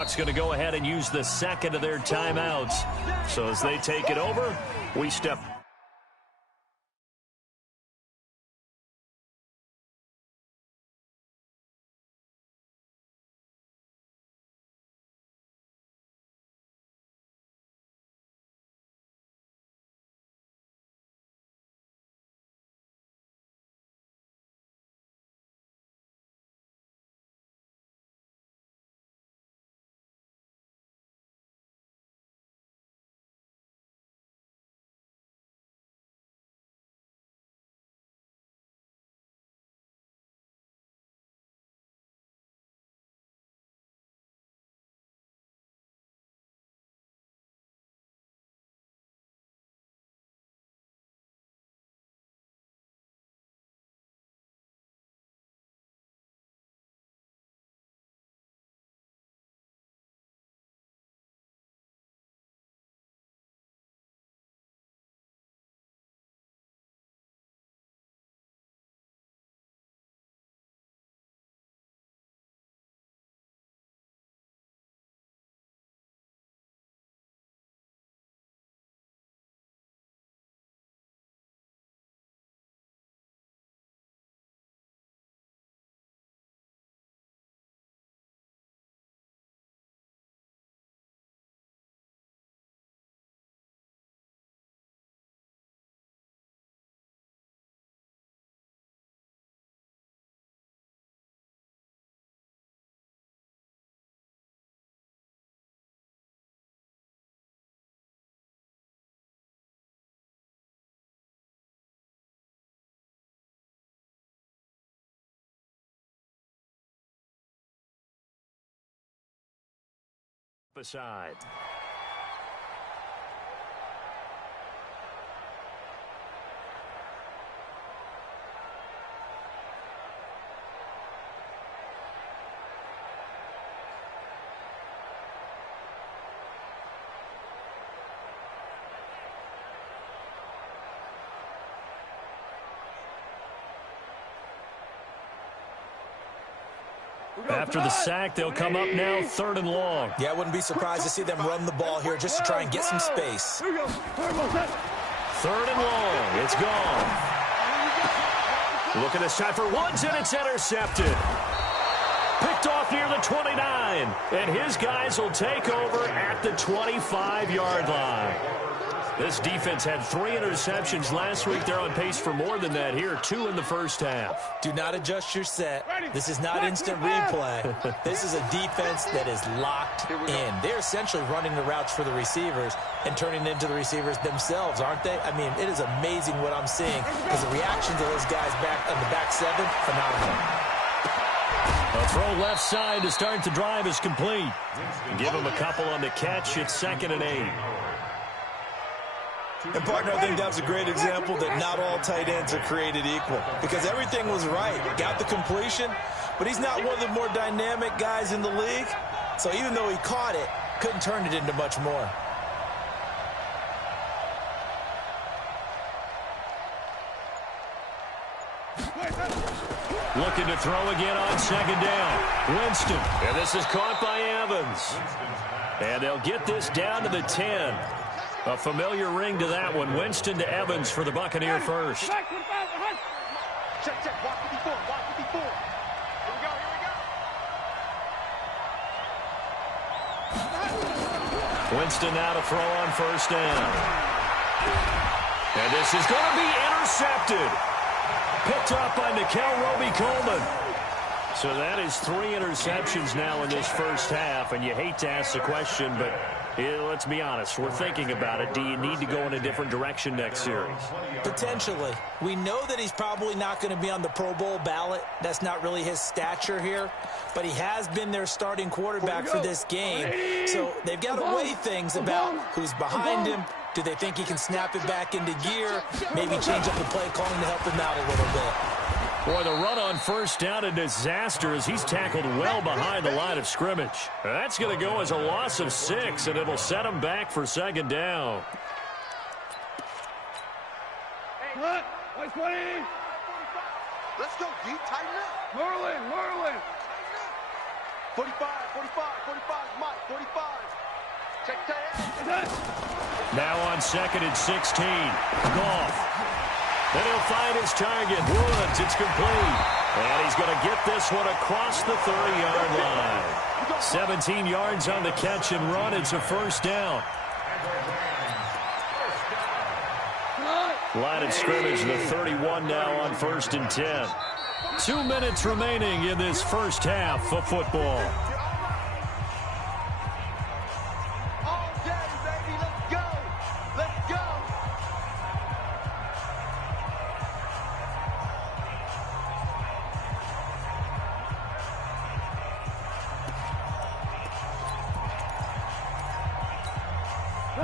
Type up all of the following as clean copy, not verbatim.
Bucks going to go ahead and use the second of their timeouts. So as they take it over, we step aside. After the sack, they'll come up now 3rd and long. Yeah, I wouldn't be surprised to see them run the ball here just to try and get some space. 3rd and long. It's gone. Looking this time for Woods, and it's intercepted. Picked off near the 29. And his guys will take over at the 25-yard line. This defense had 3 interceptions last week. They're on pace for more than that here, 2 in the first half. Do not adjust your set. This is not instant replay. This is a defense that is locked in. They're essentially running the routes for the receivers and turning into the receivers themselves, aren't they? I mean, it is amazing what I'm seeing because the reactions of those guys back on the back 7, phenomenal. A throw left side to start the drive is complete. Give him a couple on the catch. It's 2nd and 8. And, partner, I think that was a great example that not all tight ends are created equal because everything was right. Got the completion, but he's not one of the more dynamic guys in the league. So even though he caught it, couldn't turn it into much more. Looking to throw again on 2nd down. Winston. And this is caught by Evans. And they'll get this down to the 10. A familiar ring to that one. Winston to Evans for the Buccaneer first. Check. Walk 54. Walk 54. Here we go. Winston now to throw on 1st down. And this is going to be intercepted. Picked up by Nikel Roby-Coleman. So that is 3 interceptions now in this first half. And you hate to ask the question, but let's be honest. We're thinking about it. Do you need to go in a different direction next series? Potentially. We know that he's probably not going to be on the Pro Bowl ballot. That's not really his stature here. But he has been their starting quarterback for this game. So they've got to weigh things about who's behind him. Do they think he can snap it back into gear? Maybe change up the play calling to help him out a little bit. Boy, the run on 1st down, a disaster as he's tackled well behind the line of scrimmage. That's going to go as a loss of 6, and it'll set him back for 2nd down. Cut. White 20. Let's go, D. Tighten up. Merlin. 45, 45, 45, Mike, 45. Check that. Now on 2nd and 16. Goff. Then he'll find his target. Woods, it's complete. And he's going to get this one across the 30-yard line. 17 yards on the catch and run. It's a first down. Line of scrimmage, the 31 now on 1st and 10. 2 minutes remaining in this first half of football.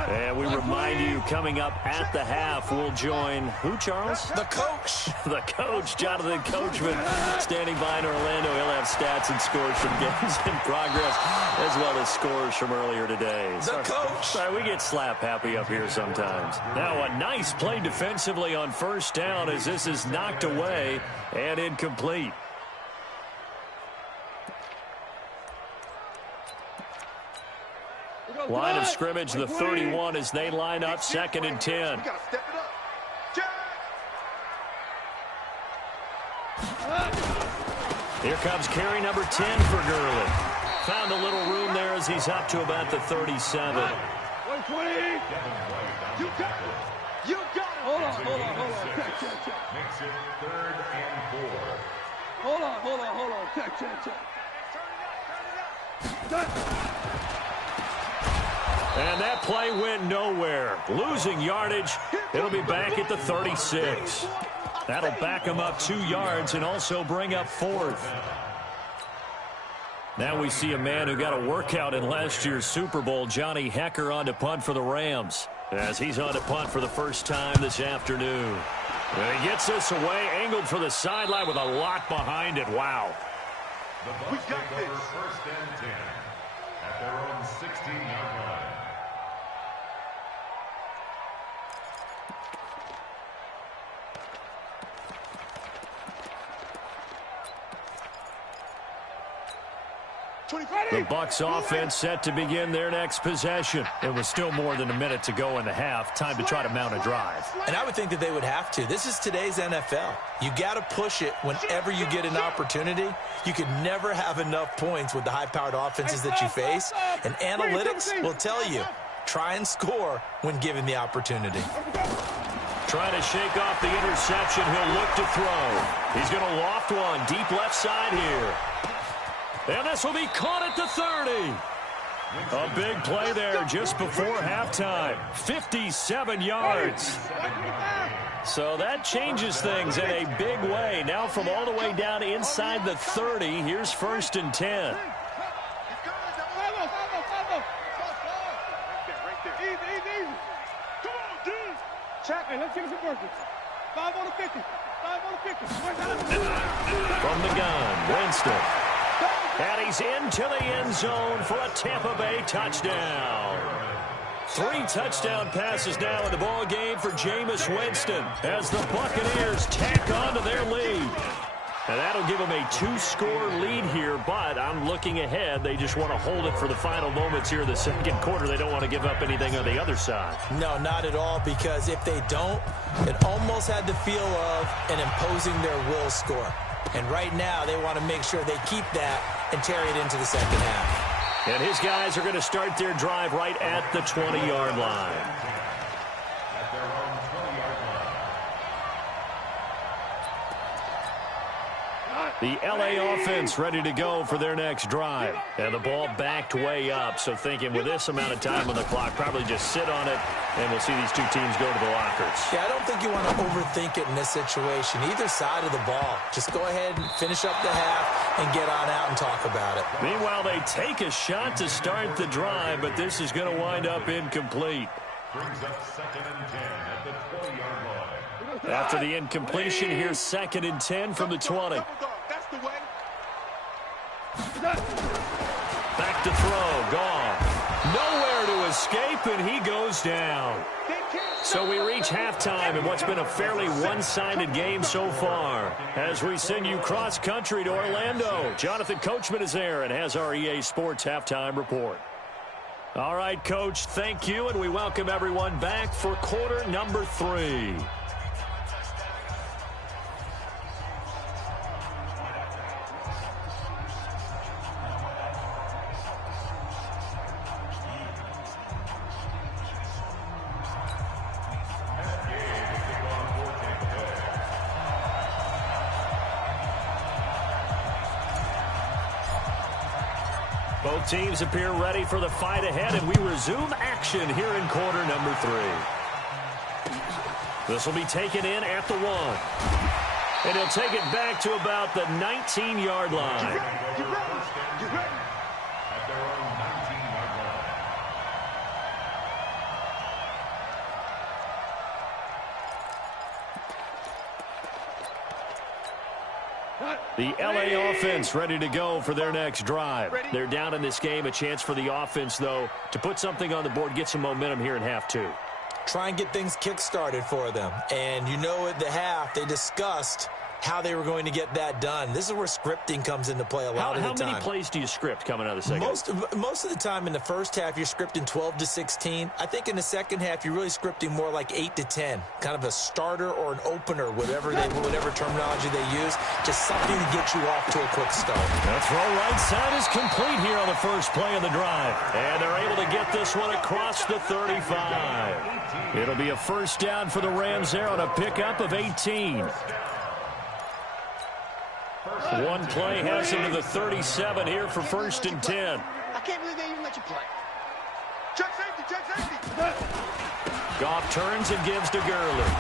And we remind you, coming up at the half, we'll join who, Charles? The coach. The coach, Jonathan Coachman, standing by in Orlando. He'll have stats and scores from games in progress, as well as scores from earlier today. The coach. Sorry, we get slap happy up here sometimes. Now a nice play defensively on first down as this is knocked away and incomplete. Line of scrimmage, the 31 as they line up 2nd and 10. Here comes carry number 10 for Gurley. Found a little room there as he's up to about the 37. 120. You got it. You got it. Hold on. Check. Makes it 3rd and 4. Hold on. Check. Turn it up. And that play went nowhere. Losing yardage. It'll be back at the 36. That'll back him up 2 yards and also bring up 4th. Now we see a man who got a workout in last year's Super Bowl, Johnny Hecker, on to punt for the Rams, as he's on to punt for the first time this afternoon. And he gets this away, angled for the sideline with a lot behind it. Wow. The Bucs take over 1st and 10 at their own 16-yard line. The Bucs offense set to begin their next possession. It was still more than a minute to go in the half. Time to try to mount a drive. And I would think that they would have to. This is today's NFL. You got to push it whenever you get an opportunity. You can never have enough points with the high-powered offenses that you face. And analytics will tell you, try and score when given the opportunity. Trying to shake off the interception. He'll look to throw. He's going to loft one deep left side here. And this will be caught at the 30. A big play there just before halftime. 57 yards. So that changes things in a big way. Now from all the way down inside the 30, here's 1st and 10. Right there. Easy. Come on, dude. Check. Hey, let's get some workers. 5 on the 50. From the gun, Winston. And he's into the end zone for a Tampa Bay touchdown. 3 touchdown passes now in the ball game for Jameis Winston as the Buccaneers tack on to their lead. And that'll give them a 2-score lead here, but I'm looking ahead. They just want to hold it for the final moments here in the 2nd quarter. They don't want to give up anything on the other side. No, not at all, because if they don't, it almost had the feel of an imposing their will score. And right now, they want to make sure they keep that and carry it into the 2nd half. And his guys are going to start their drive right at the 20-yard line. At their own 20-yard line. The LA offense ready to go for their next drive. And the ball backed way up, so thinking with this amount of time on the clock, probably just sit on it, and we'll see these two teams go to the lockers. Yeah, I don't think you want to overthink it in this situation. Either side of the ball. Just go ahead and finish up the half and get on out and talk about it. Meanwhile, they take a shot to start the drive, but this is going to wind up incomplete. Brings up 2nd and 10 at the 20-yard line. After the incompletion, here's 2nd and 10 from the 20. That's the way. Back to throw. Gone. Nowhere to escape, and he goes down. So we reach halftime in what's been a fairly one-sided game so far. As we send you cross-country to Orlando, Jonathan Coachman is there and has our EA Sports halftime report. All right, Coach, thank you, and we welcome everyone back for quarter number 3. Both teams appear ready for the fight ahead, and we resume action here in quarter number 3. This will be taken in at the 1. And he'll take it back to about the 19-yard line. At their own 19-yard line. The LA offense ready to go for their next drive. They're down in this game. A chance for the offense, though, to put something on the board, get some momentum here in half 2. Try and get things kick-started for them. And you know at the half, they discussed how they were going to get that done. This is where scripting comes into play a lot of the time. How many plays do you script coming out of the second? Most of the time in the first half, you're scripting 12 to 16. I think in the second half, you're really scripting more like 8 to 10. Kind of a starter or an opener, whatever terminology they use. Just something to get you off to a quick start. The throw right side is complete here on the first play of the drive. And they're able to get this one across the 35. It'll be a first down for the Rams there on a pickup of 18. One play has him to the 37 here for first and 10. I can't believe they even let you play. Check safety, check safety. Goff turns and gives to Gurley.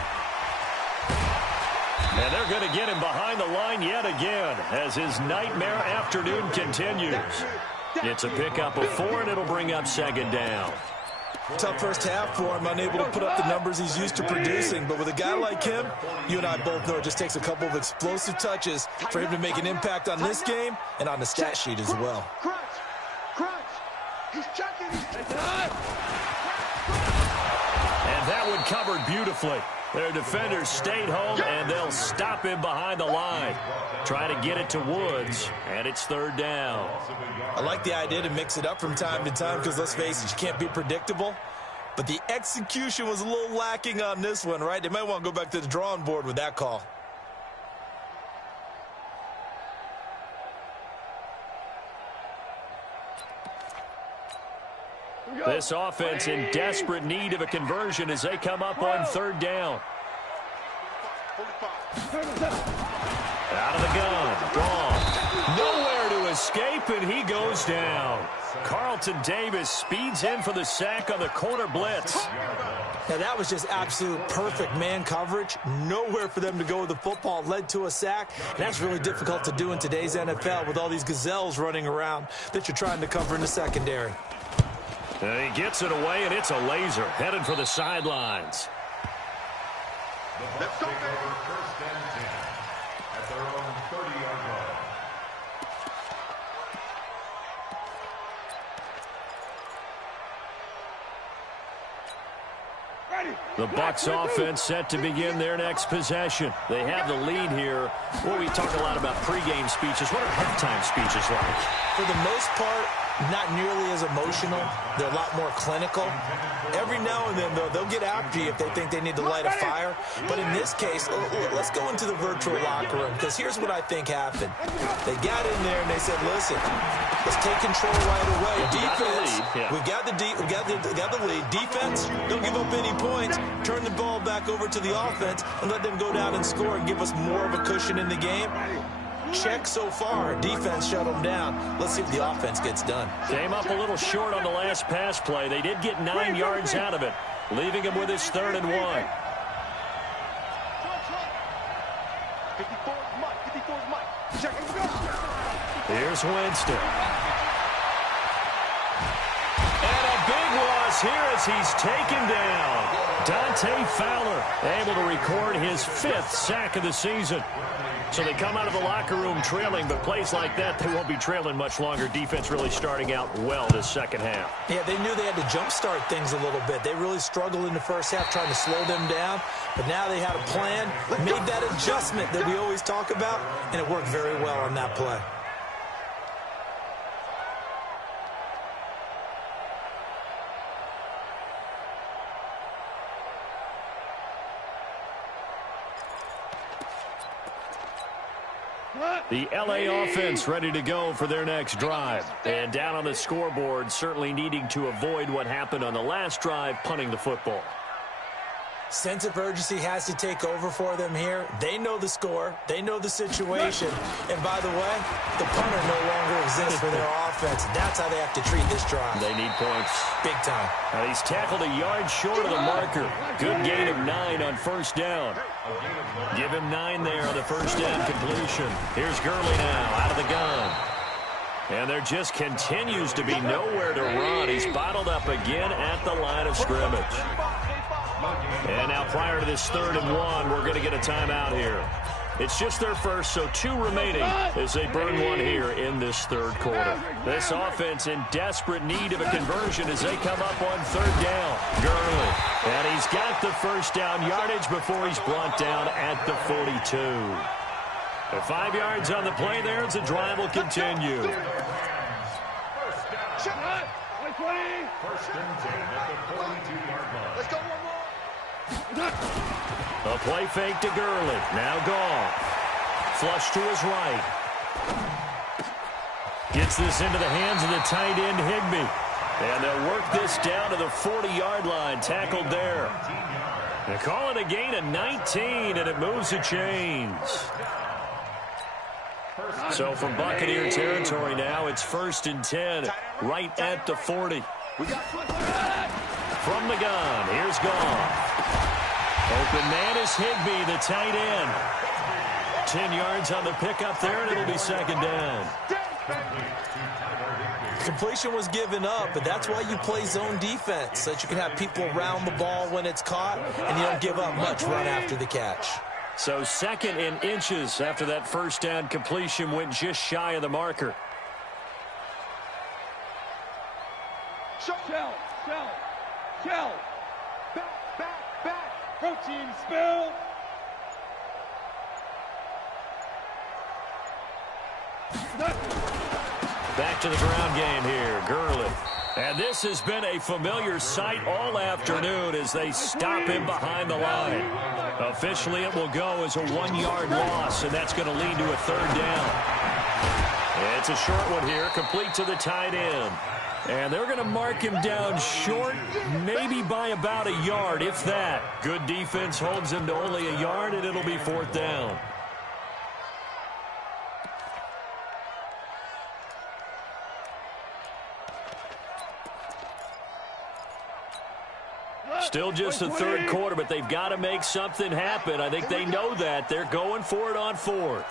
And they're going to get him behind the line yet again as his nightmare afternoon continues. It's a pickup of 4, and it'll bring up second down. Tough first half for him, unable to put up the numbers he's used to producing. But with a guy like him, you and I both know it just takes a couple of explosive touches for him to make an impact on this game and on the stat sheet as well. Crunch, crunch. He's checking. And that one covered beautifully. Their defenders stayed home, and they'll stop him behind the line. Try to get it to Woods, and it's third down. I like the idea to mix it up from time to time because, let's face it, you can't be predictable. But the execution was a little lacking on this one, right? They might want to go back to the drawing board with that call. This offense in desperate need of a conversion as they come up on third down. Out of the gun. Gone. Nowhere to escape, and he goes down. Carlton Davis speeds in for the sack on the corner blitz. Now, that was just absolute perfect man coverage. Nowhere for them to go with the football. Led to a sack. And that's really difficult to do in today's NFL with all these gazelles running around that you're trying to cover in the secondary. And he gets it away, and it's a laser headed for the sidelines. Let's go, baby. First and 10 at their own 30-yard line. The Bucs offense set to begin their next possession. They have the lead here. Well, we talk a lot about pregame speeches. What are halftime speeches like? For the most part, not nearly as emotional. They're a lot more clinical. Every now and then, though, they'll get after you if they think they need to light a fire. But in this case, let's go into the virtual locker room, because here's what I think happened. They got in there and they said, listen, let's take control right away. Defense, we got the lead. Defense, don't give up any points. Turn the ball back over to the offense and let them go down and score and give us more of a cushion in the game. Check so far. Defense shut them down. Let's see if the offense gets done. Came up a little short on the last pass play. They did get 9 yards out of it, leaving him with his 3rd and 1. 54's Mike. Check it. Here's Winston. And a big loss loss here as he's taken down. Dante Fowler able to record his 5th sack of the season. So they come out of the locker room trailing, but plays like that, they won't be trailing much longer. Defense really starting out well this second half. Yeah, they knew they had to jumpstart things a little bit. They really struggled in the first half trying to slow them down, but now they had a plan, made that adjustment that we always talk about, and it worked very well on that play. The LA offense ready to go for their next drive. And down on the scoreboard, certainly needing to avoid what happened on the last drive, punting the football. Sense of urgency has to take over for them here. They know the score. They know the situation. And by the way, the punter no longer exists for their offense. That's how they have to treat this drive. They need points. Big time. And he's tackled a yard short of the marker. Good gain of 9 on first down. Give him 9 there on the first down completion. Here's Gurley now out of the gun. And there just continues to be nowhere to run. He's bottled up again at the line of scrimmage. And now prior to this 3rd and 1, we're going to get a timeout here. It's just their first, so 2 remaining as they burn 1 here in this 3rd quarter. This offense in desperate need of a conversion as they come up on 3rd down. Gurley. And he's got the first down yardage before he's brought down at the 42. The 5 yards on the play there as the drive will continue. First and 10 at the 42-yard line. Let's go one more. A play fake to Gurley. Now gone. Flush to his right. Gets this into the hands of the tight end, Higbee. And they'll work this down to the 40-yard line. Tackled there. They call it a gain of 19, and it moves the chains. So from Buccaneer territory now, it's 1st and 10, right at the 40. From the gun, here's Goff. Open man is Higbee, the tight end. 10 yards on the pickup there, and it'll be 2nd down. Completion was given up, but that's why you play zone defense, so that you can have people around the ball when it's caught, and you don't give up much run after the catch. So 2nd and inches after that first down completion went just shy of the marker. Shell. Back. Protein spill. Back to the ground game here, Gurley. And this has been a familiar sight all afternoon as they stop him behind the line. Officially, it will go as a 1-yard loss, and that's going to lead to a 3rd down. It's a short one here, complete to the tight end. And they're going to mark him down short, maybe by about a yard, if that. Good defense holds him to only a yard, and it'll be 4th down. Still just the 3rd quarter, but they've got to make something happen. I think they know that. They're going for it on 4th.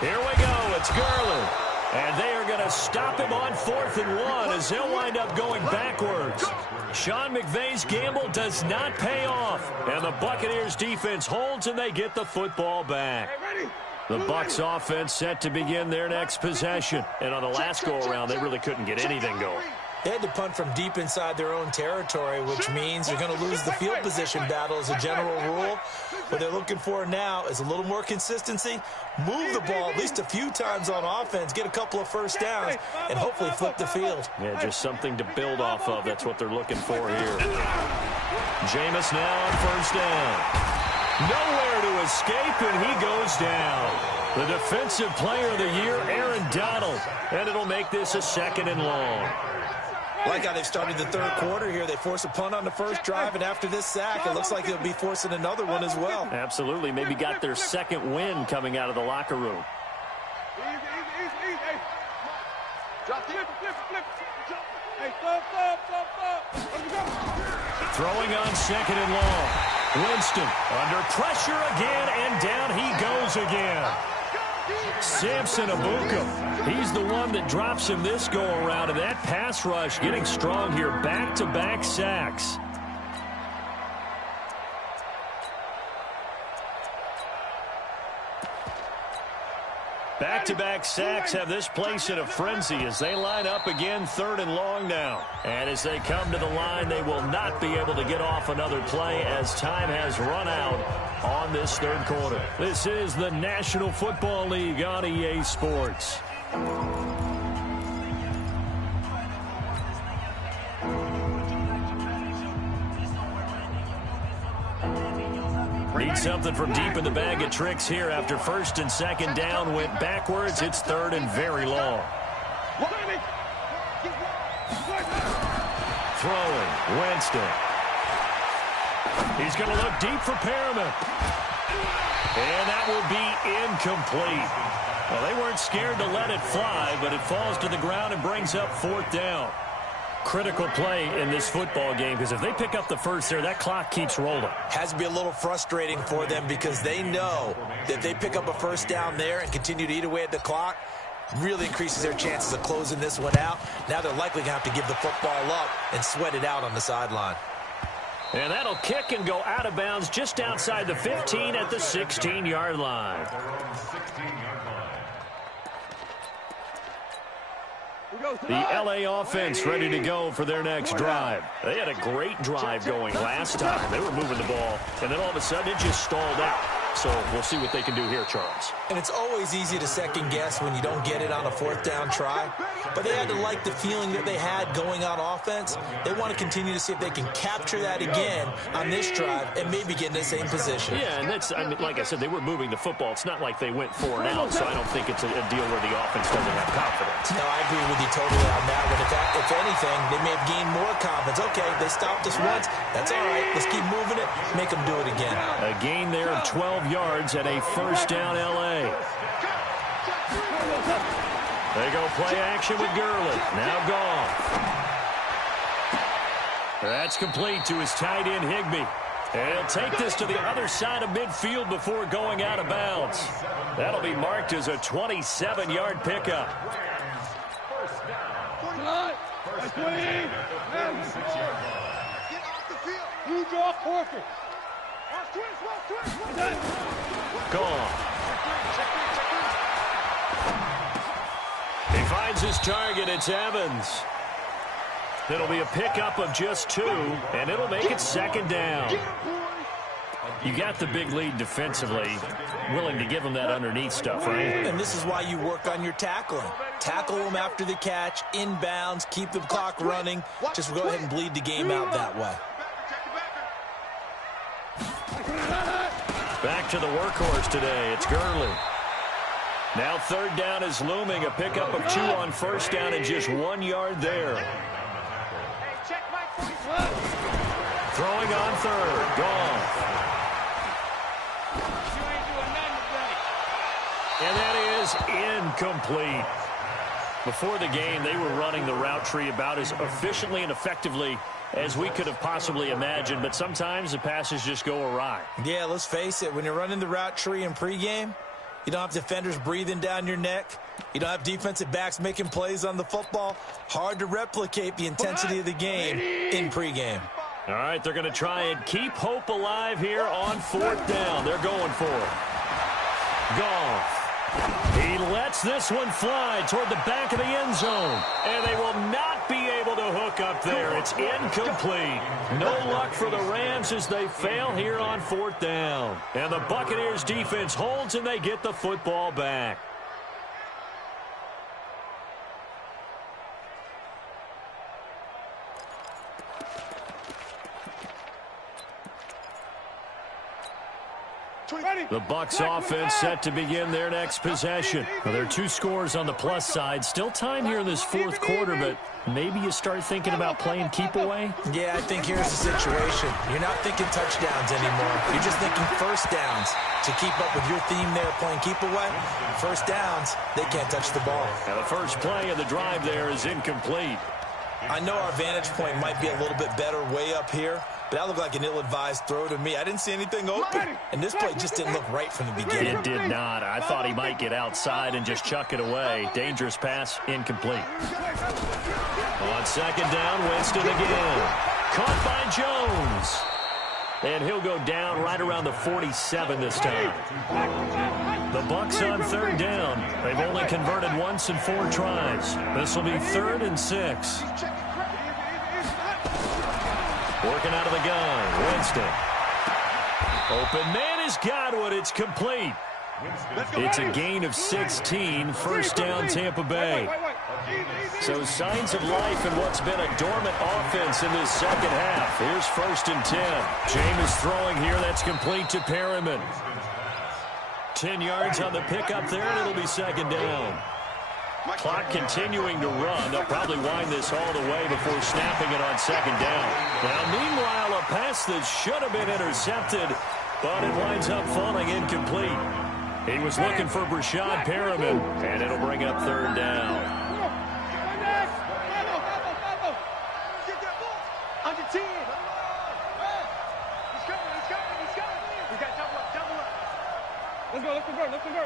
Here we go. It's Gurley. And they are going to stop him on 4th and 1 as they'll wind up going backwards. Sean McVay's gamble does not pay off. And the Buccaneers defense holds and they get the football back. The Bucs offense set to begin their next possession. And on the last go-around, they really couldn't get anything going. They had to punt from deep inside their own territory, which means they're going to lose the field position battle as a general rule. What they're looking for now is a little more consistency, move the ball at least a few times on offense, get a couple of first downs, and hopefully flip the field. Yeah, just something to build off of. That's what they're looking for here. Jameis now on first down. Nowhere to escape, and he goes down. The defensive player of the year, Aaron Donald. And it'll make this a 2nd and long. Like how they've started the 3rd quarter here. They force a punt on the first drive, and after this sack, it looks like they'll be forcing another one as well. Absolutely. Maybe got their 2nd win coming out of the locker room. Easy. Drop it. Flip. Hey, stop. Throwing on 2nd and long. Winston under pressure again, and down he goes again. Samson Abuka, he's the one that drops him this go-around, and that pass rush getting strong here. Back-to-back sacks. Back-to-back sacks have this place in a frenzy as they line up again, 3rd and long now. And as they come to the line, they will not be able to get off another play as time has run out on this 3rd quarter. This is the National Football League on EA Sports. Need something from deep in the bag of tricks here after 1st and 2nd down. Went backwards. It's 3rd and very long. Throwing. Winston. He's going to look deep for Perriman. And that will be incomplete. Well, they weren't scared to let it fly, but it falls to the ground and brings up 4th down. Critical play in this football game, because if they pick up the first there, that clock keeps rolling. Has to be a little frustrating for them because they know that if they pick up a 1st down there and continue to eat away at the clock, really increases their chances of closing this one out. Now they're likely going to have to give the football up and sweat it out on the sideline. And that'll kick and go out of bounds just outside the 15 at the 16-yard line. The LA offense ready to go for their next drive. They had a great drive going last time. They were moving the ball, and then all of a sudden it just stalled out. So we'll see what they can do here, Charles. And it's always easy to second guess when you don't get it on a 4th down try. But they had to like the feeling that they had going on offense. They want to continue to see if they can capture that again on this drive and maybe get in the same position. Yeah, and that's, I mean, like I said, they were moving the football. It's not like they went 4 and out, so I don't think it's a deal where the offense doesn't have confidence. No, I agree with you totally on that one. If anything, they may have gained more confidence. Okay, they stopped us once. That's all right. Let's keep moving it. Make them do it again. A gain there of 12 yards at a 1st down LA. They go play action with Gurley. Now gone. That's complete to his tight end, Higbee. And he'll take this to the other side of midfield before going out of bounds. That'll be marked as a 27-yard pickup. You draw forfeit. Gone. He finds his target. It's Evans. It'll be a pickup of just 2, and it'll make it 2nd down. You got the big lead defensively, willing to give them that underneath stuff, right? And this is why you work on your tackling. Tackle them after the catch, inbounds, keep the clock running. Just go ahead and bleed the game out that way. Back to the workhorse today. It's Gurley. Now 3rd down is looming. A pickup of 2 on 1st down and just 1 yard there. Throwing on 3rd. Gone. And that is incomplete. Before the game, they were running the route tree about as efficiently and effectively as we could have possibly imagined, but sometimes the passes just go awry. Yeah, let's face it. When you're running the route tree in pregame, you don't have defenders breathing down your neck. You don't have defensive backs making plays on the football. Hard to replicate the intensity of the game in pregame. All right, they're going to try and keep hope alive here on 4th down. They're going for it. Goff. He lets this one fly toward the back of the end zone. And they will not be able to hook up there. It's incomplete. No luck for the Rams as they fail here on 4th down. And the Buccaneers defense holds and they get the football back. The Bucs offense set to begin their next possession. Well, there are 2 scores on the plus side. Still time here in this 4th quarter, but maybe you start thinking about playing keep away? Yeah, I think here's the situation. You're not thinking touchdowns anymore. You're just thinking 1st downs. To keep up with your theme there, playing keep away, 1st downs, they can't touch the ball. Now the first play of the drive there is incomplete. I know our vantage point might be a little bit better way up here, But that looked like an ill-advised throw to me. I didn't see anything open. And this play just didn't look right from the beginning. It did not. I thought he might get outside and just chuck it away. Dangerous pass, incomplete. On second down, Winston again. Caught by Jones. And he'll go down right around the 47 this time. The Bucs on third down. They've only converted once in 4 tries. This will be 3rd and 6. Working out of the gun, Winston. Open man is Godwin. It's complete. It's a gain of 16. First down, Tampa Bay. So signs of life in what's been a dormant offense in this second half. Here's 1st and 10. Jameis throwing here. That's complete to Perriman. 10 yards on the pickup there, and it'll be 2nd down. Clock continuing to run. They'll probably wind this all the way before snapping it on 2nd down. Now, meanwhile, a pass that should have been intercepted, but it winds up falling incomplete. He was looking for Brashad Perriman, and it'll bring up 3rd down.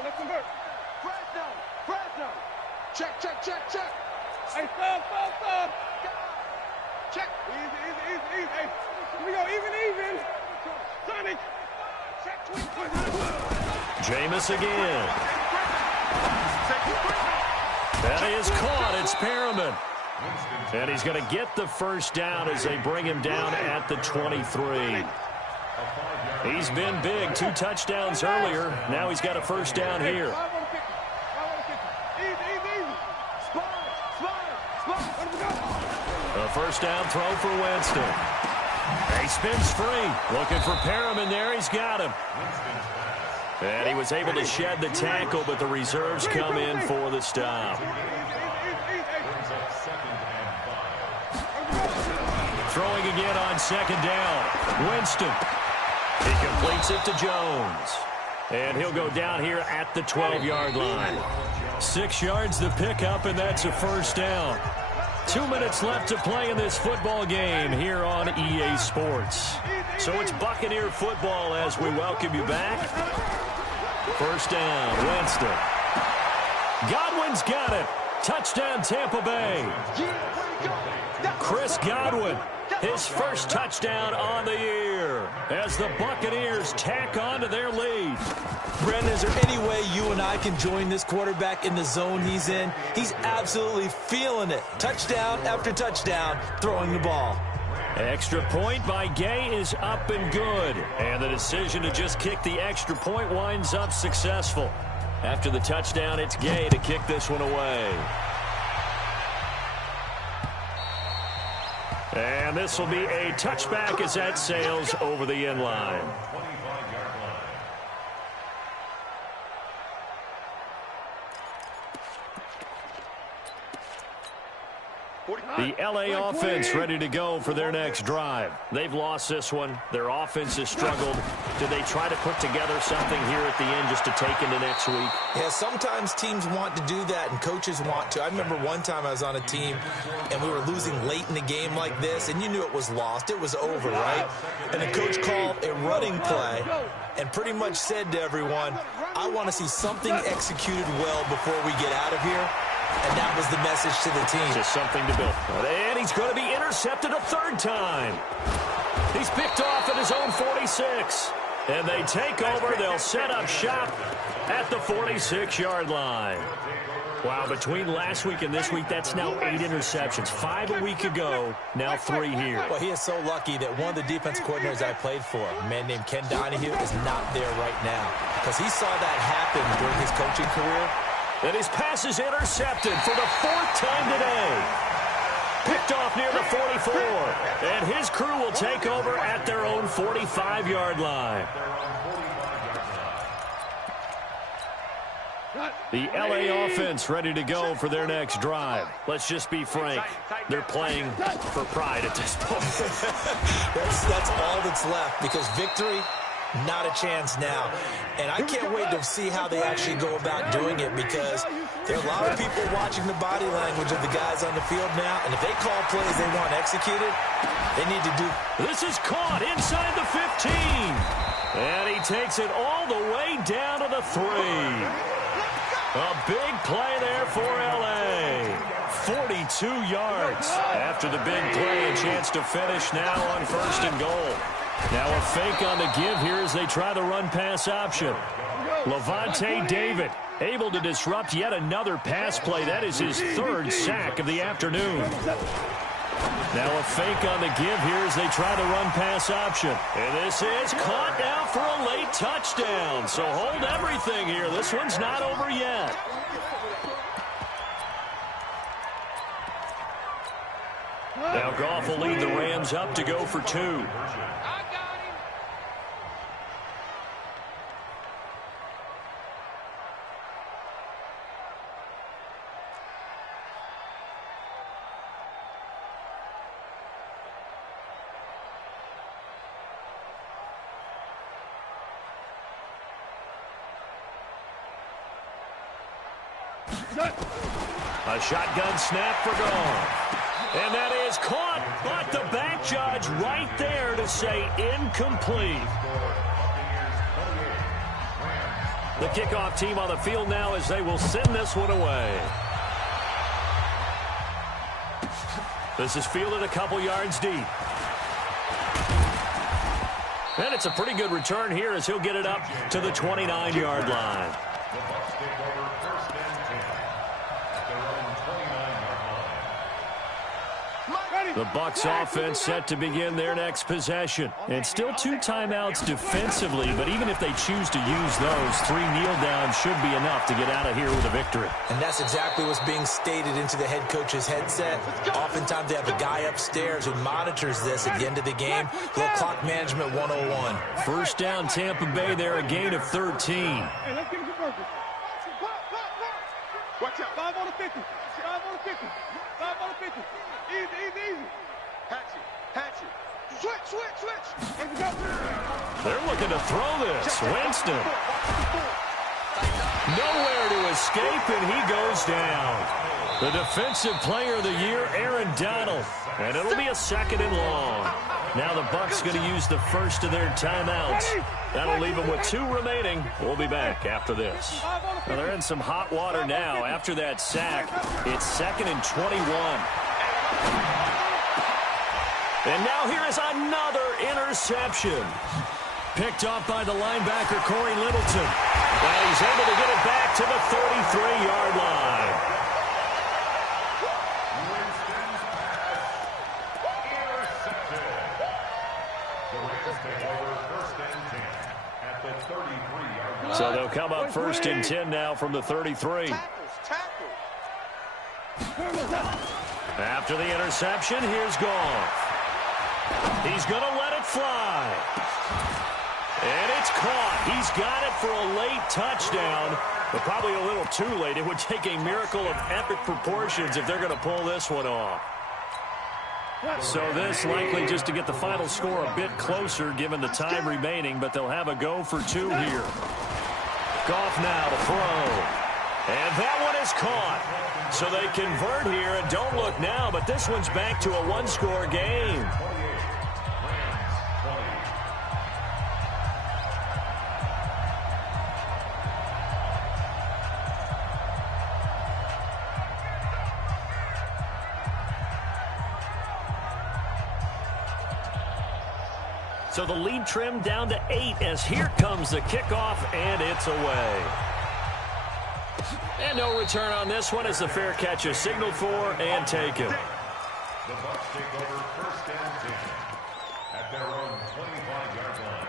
Let's convert. Fresno. Check. Hey, stop. Check. Easy. Hey, here we go, even. Sonic. Check. Jameis again. That is caught. It's Perriman. And he's going to get the first down as they bring him down at the 23. He's been big. 2 touchdowns earlier. Now he's got a first down here. A first down throw for Winston. He spins free. Looking for Perriman there. He's got him. And he was able to shed the tackle, but the reserves come in for the stop. Throwing again on 2nd down. Winston. He completes it to Jones. And he'll go down here at the 12-yard line. 6 yards the pickup, and that's a first down. 2 minutes left to play in this football game here on EA Sports. So it's Buccaneer football as we welcome you back. First down, Winston. Godwin's got it. Touchdown, Tampa Bay. Chris Godwin, his first touchdown on the year as the Buccaneers tack on to their lead. Brandon, is there any way you and I can join this quarterback in the zone he's in? He's absolutely feeling it. Touchdown after touchdown, throwing the ball. Extra point by Gay is up and good. And the decision to just kick the extra point winds up successful. After the touchdown, it's Gay to kick this one away. And this will be a touchback as that sails over the end line. The LA offense ready to go for their next drive. They've lost this one. Their offense has struggled. Do they try to put together something here at the end just to take into next week? Yeah, sometimes teams want to do that and coaches want to. I remember one time I was on a team and we were losing late in the game like this, and you knew it was lost. It was over, right? And the coach called a running play and pretty much said to everyone, I want to see something executed well before we get out of here. And that was the message to the team. Just something to build. And he's going to be intercepted a 3rd time. He's picked off at his own 46. And they take over. They'll set up shop at the 46-yard line. Wow, between last week and this week, that's now 8 interceptions. 5 a week ago, now 3 here. Well, he is so lucky that one of the defense coordinators I played for, a man named Ken Donahue, is not there right now. Because he saw that happen during his coaching career. And his pass is intercepted for the 4th time today. Picked off near the 44. And his crew will take over at their own 45-yard line. The LA offense ready to go for their next drive. Let's just be frank. They're playing for pride at this point. That's all that's left, because victory, not a chance now. And I can't wait to see how they actually go about doing it, because There are a lot of people watching the body language of the guys on the field now, and if they call plays they want executed, they need to do. This is caught inside the 15. And he takes it all the way down to the 3. A big play there for L.A. 42 yards. After the big play, a chance to finish now on 1st and goal. Now a fake on the give here as they try the run-pass option. Levante David able to disrupt yet another pass play. That is his 3rd sack of the afternoon. Now a fake on the give here as they try the run-pass option. And this is caught now for a late touchdown. So hold everything here. This one's not over yet. Now Goff will lead the Rams up to go for 2. A shotgun snap for Goff. And that is caught, but the back judge right there to say incomplete. The kickoff team on the field now as they will send this one away. This is fielded a couple yards deep. And it's a pretty good return here as he'll get it up to the 29-yard line. The Bucs offense set to begin their next possession. And still 2 timeouts defensively, but even if they choose to use those, 3 kneel downs should be enough to get out of here with a victory. And that's exactly what's being stated into the head coach's headset. Oftentimes they have a guy upstairs who monitors this at the end of the game. Little clock management 101. First down Tampa Bay there, a gain of 13. Hey, let's get him to purpose. Watch out. 5 on the 50. 5 on the 50. 5 on the 50. Easy, easy, easy. Hatch it. Switch. They're looking to throw this. Winston. Nowhere to escape, and he goes down. The defensive player of the year, Aaron Donald. And it'll be a 2nd and long. Now the Bucs going to use the first of their timeouts. That'll leave them with 2 remaining. We'll be back after this. Well, they're in some hot water now. After that sack, it's 2nd and 21. And now here is another interception. Picked off by the linebacker, Corey Littleton. And he's able to get it back to the 33-yard line. So they'll come up 1st and 10 now from the 33. After the interception, here's Goff. He's going to let it fly. And it's caught. He's got it for a late touchdown, but probably a little too late. It would take a miracle of epic proportions if they're going to pull this one off. So this likely just to get the final score a bit closer given the time remaining, but they'll have a go for 2 here. Goff now to throw. And that one is caught. So they convert here, and don't look now, but this one's back to a 1-score game. So the lead trimmed down to 8 as here comes the kickoff, and it's away. And no return on this one as the fair catch is signaled for and taken. The Bucs take over 1st and 10 at their own 25-yard line.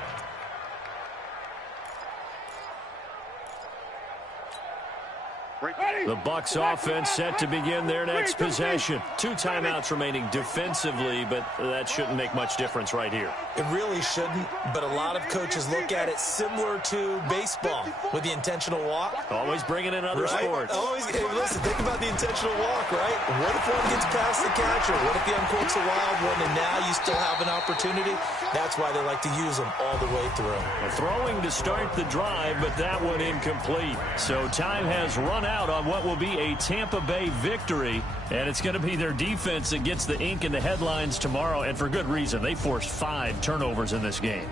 The Bucs offense set to begin their next possession. 2 timeouts remaining defensively, but that shouldn't make much difference right here. It really shouldn't, but a lot of coaches look at it similar to baseball with the intentional walk. Always bringing in other sports. Always, hey, listen, think about the intentional walk, right? What if one gets past the catcher? What if he uncorks a wild one and now you still have an opportunity? That's why they like to use them all the way through. Throwing to start the drive, but that one incomplete. So time has run out on what will be a Tampa Bay victory, and it's going to be their defense that gets the ink in the headlines tomorrow, and for good reason. They forced 5 turnovers in this game.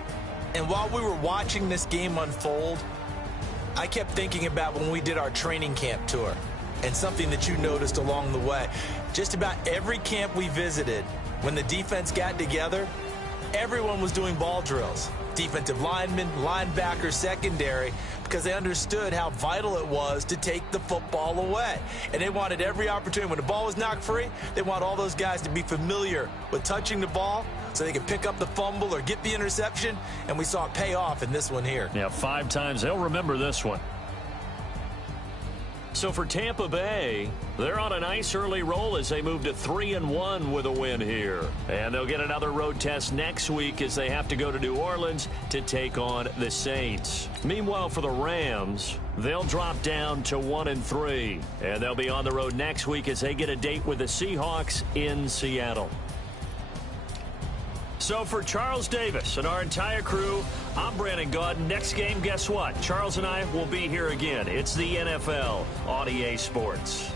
And while we were watching this game unfold, I kept thinking about when we did our training camp tour and something that you noticed along the way. Just about every camp we visited, when the defense got together, everyone was doing ball drills. Defensive linemen, linebackers, secondary, because they understood how vital it was to take the football away. And they wanted every opportunity. When the ball was knocked free, they want all those guys to be familiar with touching the ball so they can pick up the fumble or get the interception. And we saw it pay off in this one here. Yeah, 5 times. They'll remember this one. So for Tampa Bay, they're on a nice early roll as they move to 3-1 with a win here. And they'll get another road test next week as they have to go to New Orleans to take on the Saints. Meanwhile, for the Rams, they'll drop down to 1-3. And they'll be on the road next week as they get a date with the Seahawks in Seattle. So for Charles Davis and our entire crew, I'm Brandon Gaudin. Next game, guess what? Charles and I will be here again. It's the NFL on EA Sports.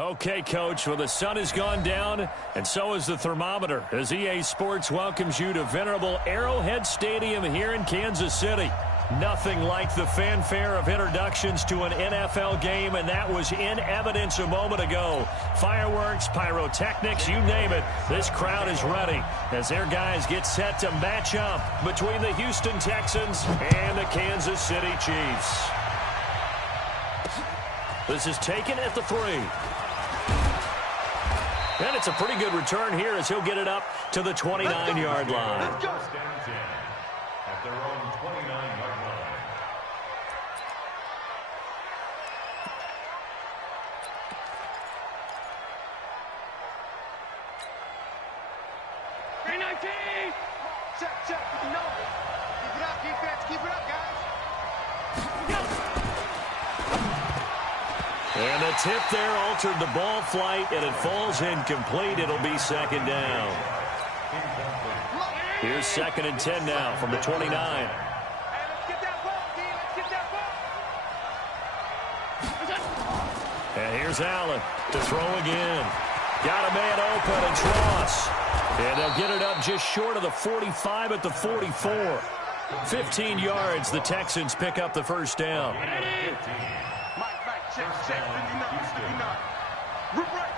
Okay, Coach, well, the sun has gone down, and so has the thermometer, as EA Sports welcomes you to venerable Arrowhead Stadium here in Kansas City. Nothing like the fanfare of introductions to an NFL game, and that was in evidence a moment ago. Fireworks, pyrotechnics, you name it, this crowd is ready as their guys get set to match up between the Houston Texans and the Kansas City Chiefs. This is taken at the 3. And it's a pretty good return here as he'll get it up to the 29-yard line. At their own 29-yard line. Check, check. No. Keep it up, defense. Keep it up, guys. And the tip there altered the ball flight, and it falls incomplete. It'll be second down. Here's 2nd and 10 now from the 29. Hey, let's get that ball, D. Let's get that ball. And here's Allen to throw again. Got a man open, it's Ross. And they'll get it up just short of the 45 at the 44. 15 yards, the Texans pick up the first down. Check, check. 59. Rip right.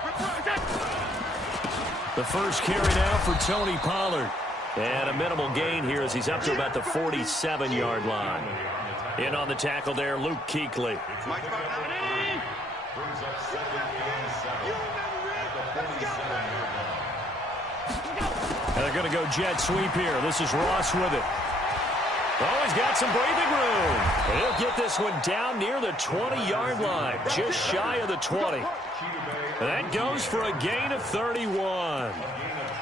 The first carry now for Tony Pollard. And a minimal gain here as he's up to about the 47-yard line. In on the tackle there, Luke Kuechly. Brings up 2nd and 7 at the 47-yard line. And they're going to go jet sweep here. This is Ross with it. Oh, he's got some breathing room. And he'll get this one down near the 20-yard line, just shy of the 20. And that goes for a gain of 31.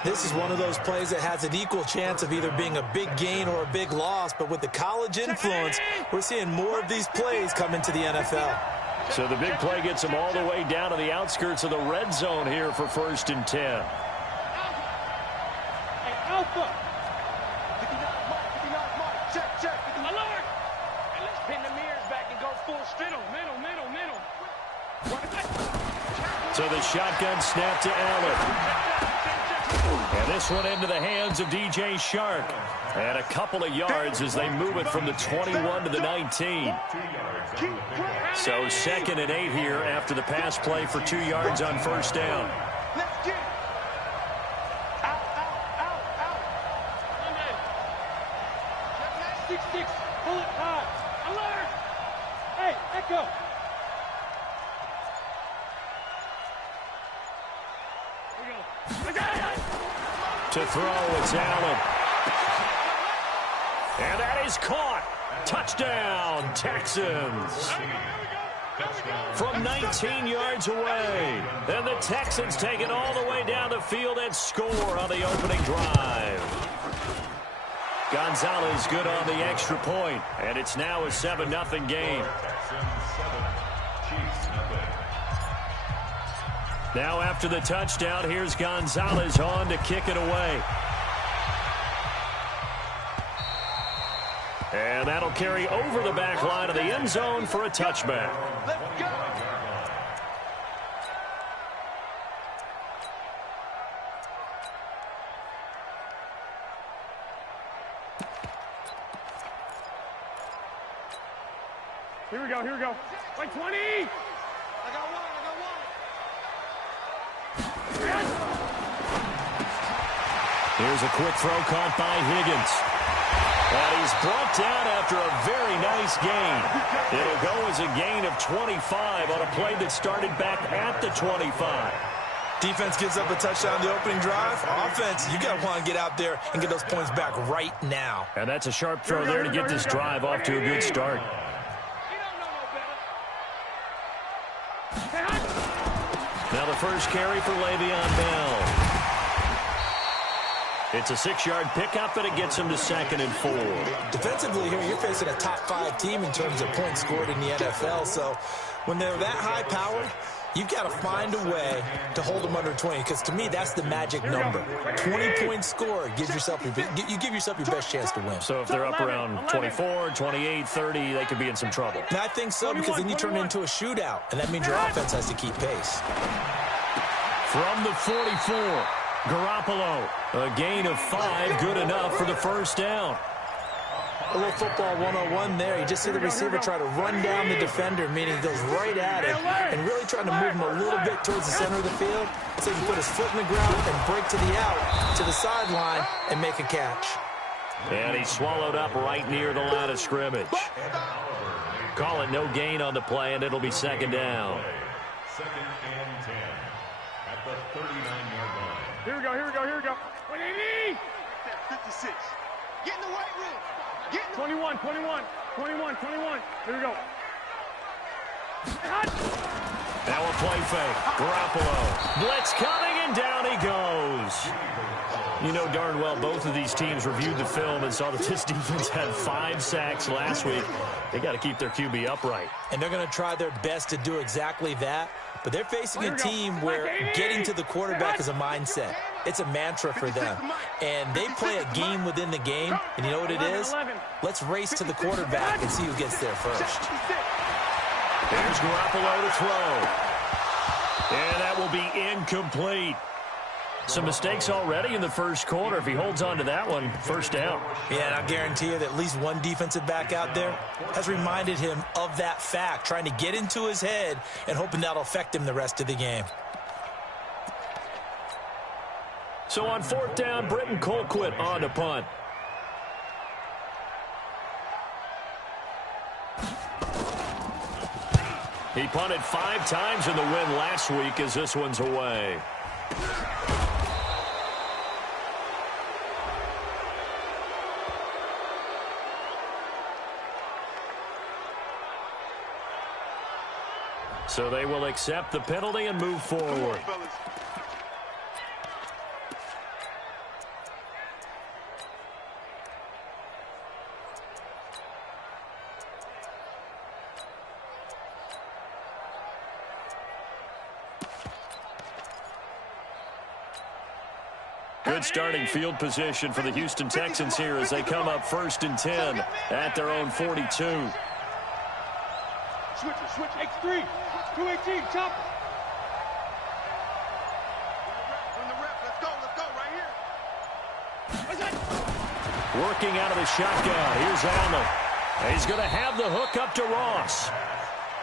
This is one of those plays that has an equal chance of either being a big gain or a big loss, but with the college influence, we're seeing more of these plays come into the NFL. So the big play gets him all the way down to the outskirts of the red zone here for 1st and 10. Hey, Alpha. 59 mark. Check. My lord. And let's pin the mirrors back and go full straight. Middle. So the shotgun snap to Allen. And this one into the hands of DJ Shark. And a couple of yards as they move it from the 21 to the 19. So 2nd and 8 here after the pass play for 2 yards on 1st down. Let's get it. Out. 6-6. Pull it high. Alert. Hey, Echo. To throw, it's Allen. And that is caught. Touchdown, Texans. From 19 yards away. And the Texans take it all the way down the field and score on the opening drive. Gonzalez good on the extra point. And it's now a 7-0 game. Now after the touchdown, here's Gonzalez on to kick it away. And that'll carry over the back line of the end zone for a touchback. Let's go. Here we go. Like 20. I got one. Here's a quick throw caught by Higgins. And he's brought down after a very nice gain. It'll go as a gain of 25 on a play that started back at the 25. Defense gives up a touchdown the opening drive. Offense, you got to want to get out there and get those points back right now. And that's a sharp throw there to get this drive off to a good start. Now the first carry for Le'Veon Bell. It's a 6-yard pickup, and it gets him to 2nd and 4. Defensively here, you're facing a top 5 team in terms of points scored in the NFL. So when they're that high-powered, You've got to find a way to hold them under 20, because to me, that's the magic number. 20-point score gives yourself you give yourself your best chance to win. So if they're up around 24, 28, 30, they could be in some trouble. And I think so, because then you turn it into a shootout, and that means your offense has to keep pace. From the 44, Garoppolo, a gain of 5, good enough for the first down. A little football 101 there. You just see the receiver try to run down the defender, meaning he goes right at him, and really trying to move him a little bit towards the center of the field so he can put his foot in the ground and break to the out, to the sideline, and make a catch. And he swallowed up right near the line of scrimmage. Call it no gain on the play, and it'll be second down. Second and 10 at the 39-yard line. Here we go, here we go, here we go. 56. Get in the right room. 21, 21, 21, 21. Here we go. Now a play fake. Garoppolo. Blitz coming, and down he goes. You know darn well both of these teams reviewed the film and saw that this defense had 5 sacks last week. They got to keep their QB upright. And they're going to try their best to do exactly that. But they're facing a team where getting to the quarterback is a mindset. It's a mantra for them. And they play a game within the game. And you know what it is? Let's race to the quarterback and see who gets there first. Here's Garoppolo to throw. And that will be incomplete. Some mistakes already in the first quarter. If he holds on to that one, first down. Yeah, and I guarantee you that at least one defensive back out there has reminded him of that fact, trying to get into his head and hoping that'll affect him the rest of the game. So on fourth down, Britton Colquitt on to punt. He punted 5 times in the win last week as this one's away. So they will accept the penalty and move forward. Good starting field position for the Houston Texans here as they come up 1st and 10 at their own 42. Switch, X3, 218, chop. From the rep, let's go right here. What's that? Working out of the shotgun. Here's Allen. He's going to have the hook up to Ross.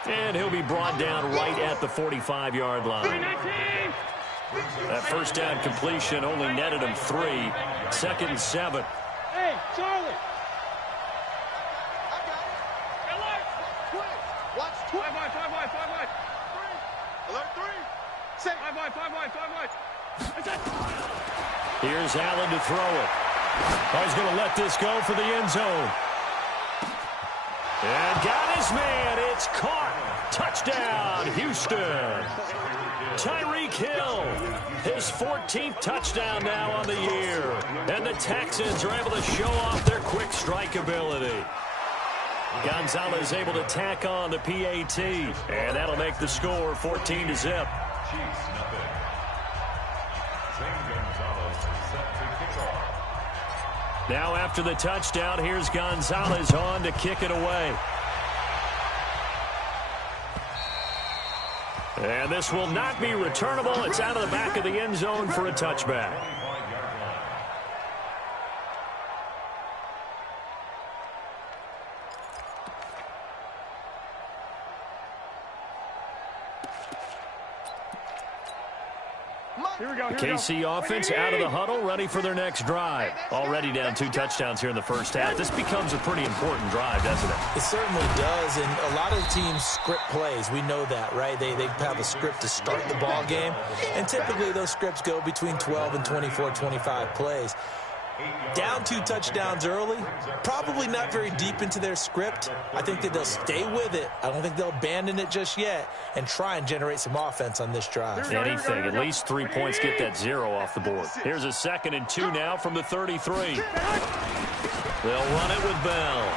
And he'll be brought down right at the 45-yard line. That first down completion only netted him 3. 2nd and 7. Hey, Charlie. Watch 5 wide. Alert 3. Say 5 wide. Here's Allen to throw it. Oh, he's going to let this go for the end zone. And got his man. It's caught. Touchdown, Houston. Tyreek Hill, his 14th touchdown now on the year. And the Texans are able to show off their quick strike ability. Gonzalez able to tack on the PAT. And that'll make the score 14-0. Chiefs, nothing. Zane Gonzalez is set to kick off. Now after the touchdown, here's Gonzalez on to kick it away. And this will not be returnable. It's out of the back of the end zone for a touchback. KC offense out of the huddle, ready for their next drive. Already down 2 touchdowns here in the first half. This becomes a pretty important drive, doesn't it? It certainly does, and a lot of teams script plays. We know that, right? They have a script to start the ball game, and typically those scripts go between 12 and 24, 25 plays. Down 2 touchdowns early, probably not very deep into their script. I think that they'll stay with it. I don't think they'll abandon it just yet and try and generate some offense on this drive. Anything, at least 3 points, get that 0 off the board. Here's a 2nd and 2 now from the 33. They'll run it with Bell.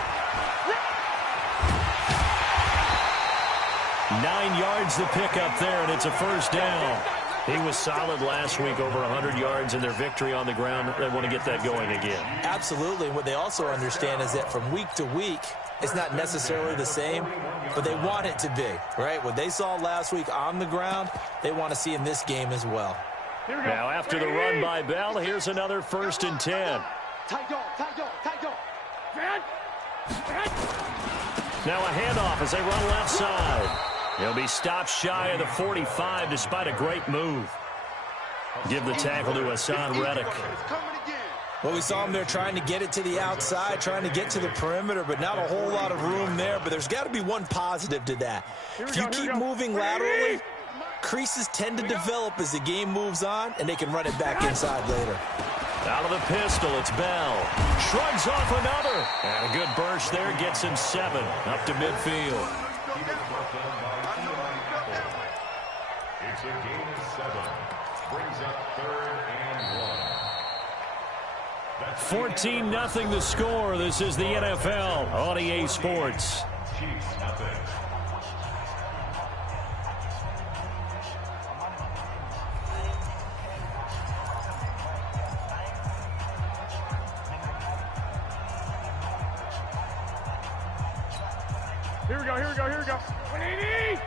9 yards to pick up there, and it's a first down. He was solid last week, over 100 yards in their victory on the ground. They want to get that going again. Absolutely. What they also understand is that from week to week, it's not necessarily the same, but they want it to be, right? What they saw last week on the ground, they want to see in this game as well. Now, after the run by Bell, here's another 1st and 10. Now a handoff as they run left side. He'll be stopped shy of the 45 despite a great move. Give the tackle to Hassan Reddick. Well, we saw him there trying to get it to the outside, trying to get to the perimeter, but not a whole lot of room there. But there's got to be one positive to that. If you keep moving laterally, creases tend to develop as the game moves on, and they can run it back inside later. Out of the pistol, it's Bell. Shrugs off another. And a good burst there gets him 7 up to midfield. It's a gain of 7. Brings up 3rd and 1. 14-0 the score. This is the NFL on EA Sports. Chiefs nothing. Here we go. 180!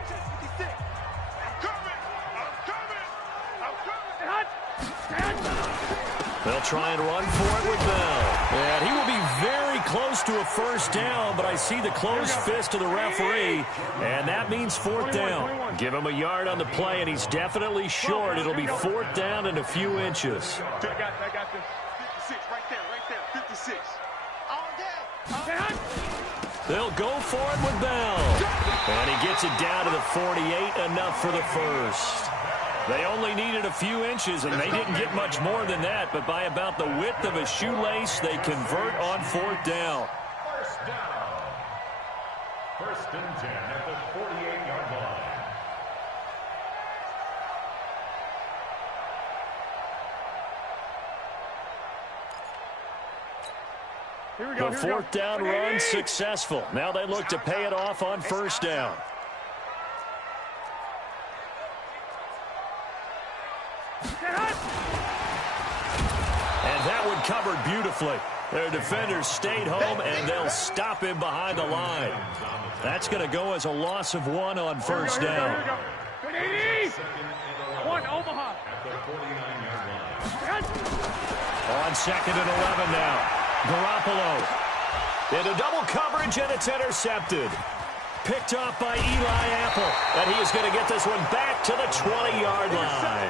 They'll try and run for it with Bell. And he will be very close to a first down, but I see the closed fist of the referee, and that means 4th down. Give him a yard on the play, and he's definitely short. It'll be 4th down and a few inches. I got this. 56, right there. 56. All day. They'll go for it with Bell. And he gets it down to the 48, enough for the first. They only needed a few inches, and they didn't get much more than that, but by about the width of a shoelace, they convert on 4th down. First down. 1st and 10 at the 48-yard line. The 4th down run successful. Now they look to pay it off on 1st down. And that one covered beautifully. Their defenders stayed home, and they'll stop him behind the line. That's going to go as a loss of 1 on 1st down. 180! 1 Omaha. At the 49-yard line. On 2nd and 11 now. Garoppolo into double coverage, and it's intercepted. Picked off by Eli Apple, and he is going to get this one back to the 20-yard line.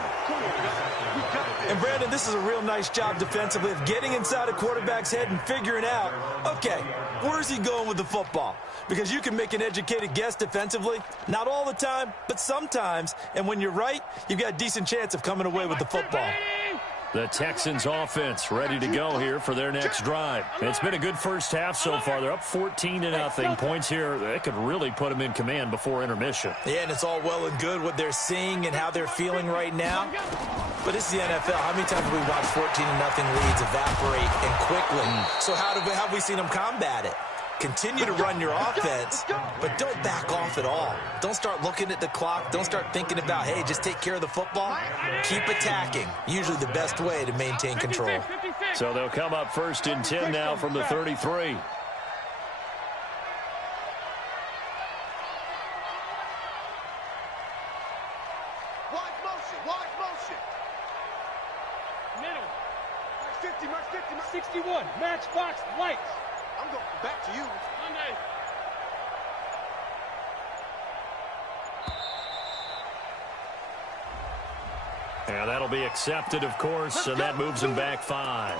And, Brandon, this is a real nice job defensively of getting inside a quarterback's head and figuring out, okay, where's he going with the football? Because you can make an educated guess defensively. Not all the time, but sometimes. And when you're right, you've got a decent chance of coming away with the football. The Texans offense ready to go here for their next drive. It's been a good first half so far. They're up 14-0. Points here, they could really put them in command before intermission. Yeah, and it's all well and good what they're seeing and how they're feeling right now. But it's the NFL. How many times have we watched 14-0 leads evaporate and quickly? So how have we seen them combat it? Continue to run your offense, but don't back off at all. Don't start looking at the clock. Don't start thinking about, hey, just take care of the football. Keep attacking. Usually the best way to maintain control. So they'll come up 1st and 10 now from the 33. Wide motion. Middle. 50, 61. Matchbox lights. I'm going back to you. Monday. And that'll be accepted, of course, and that moves him back 5.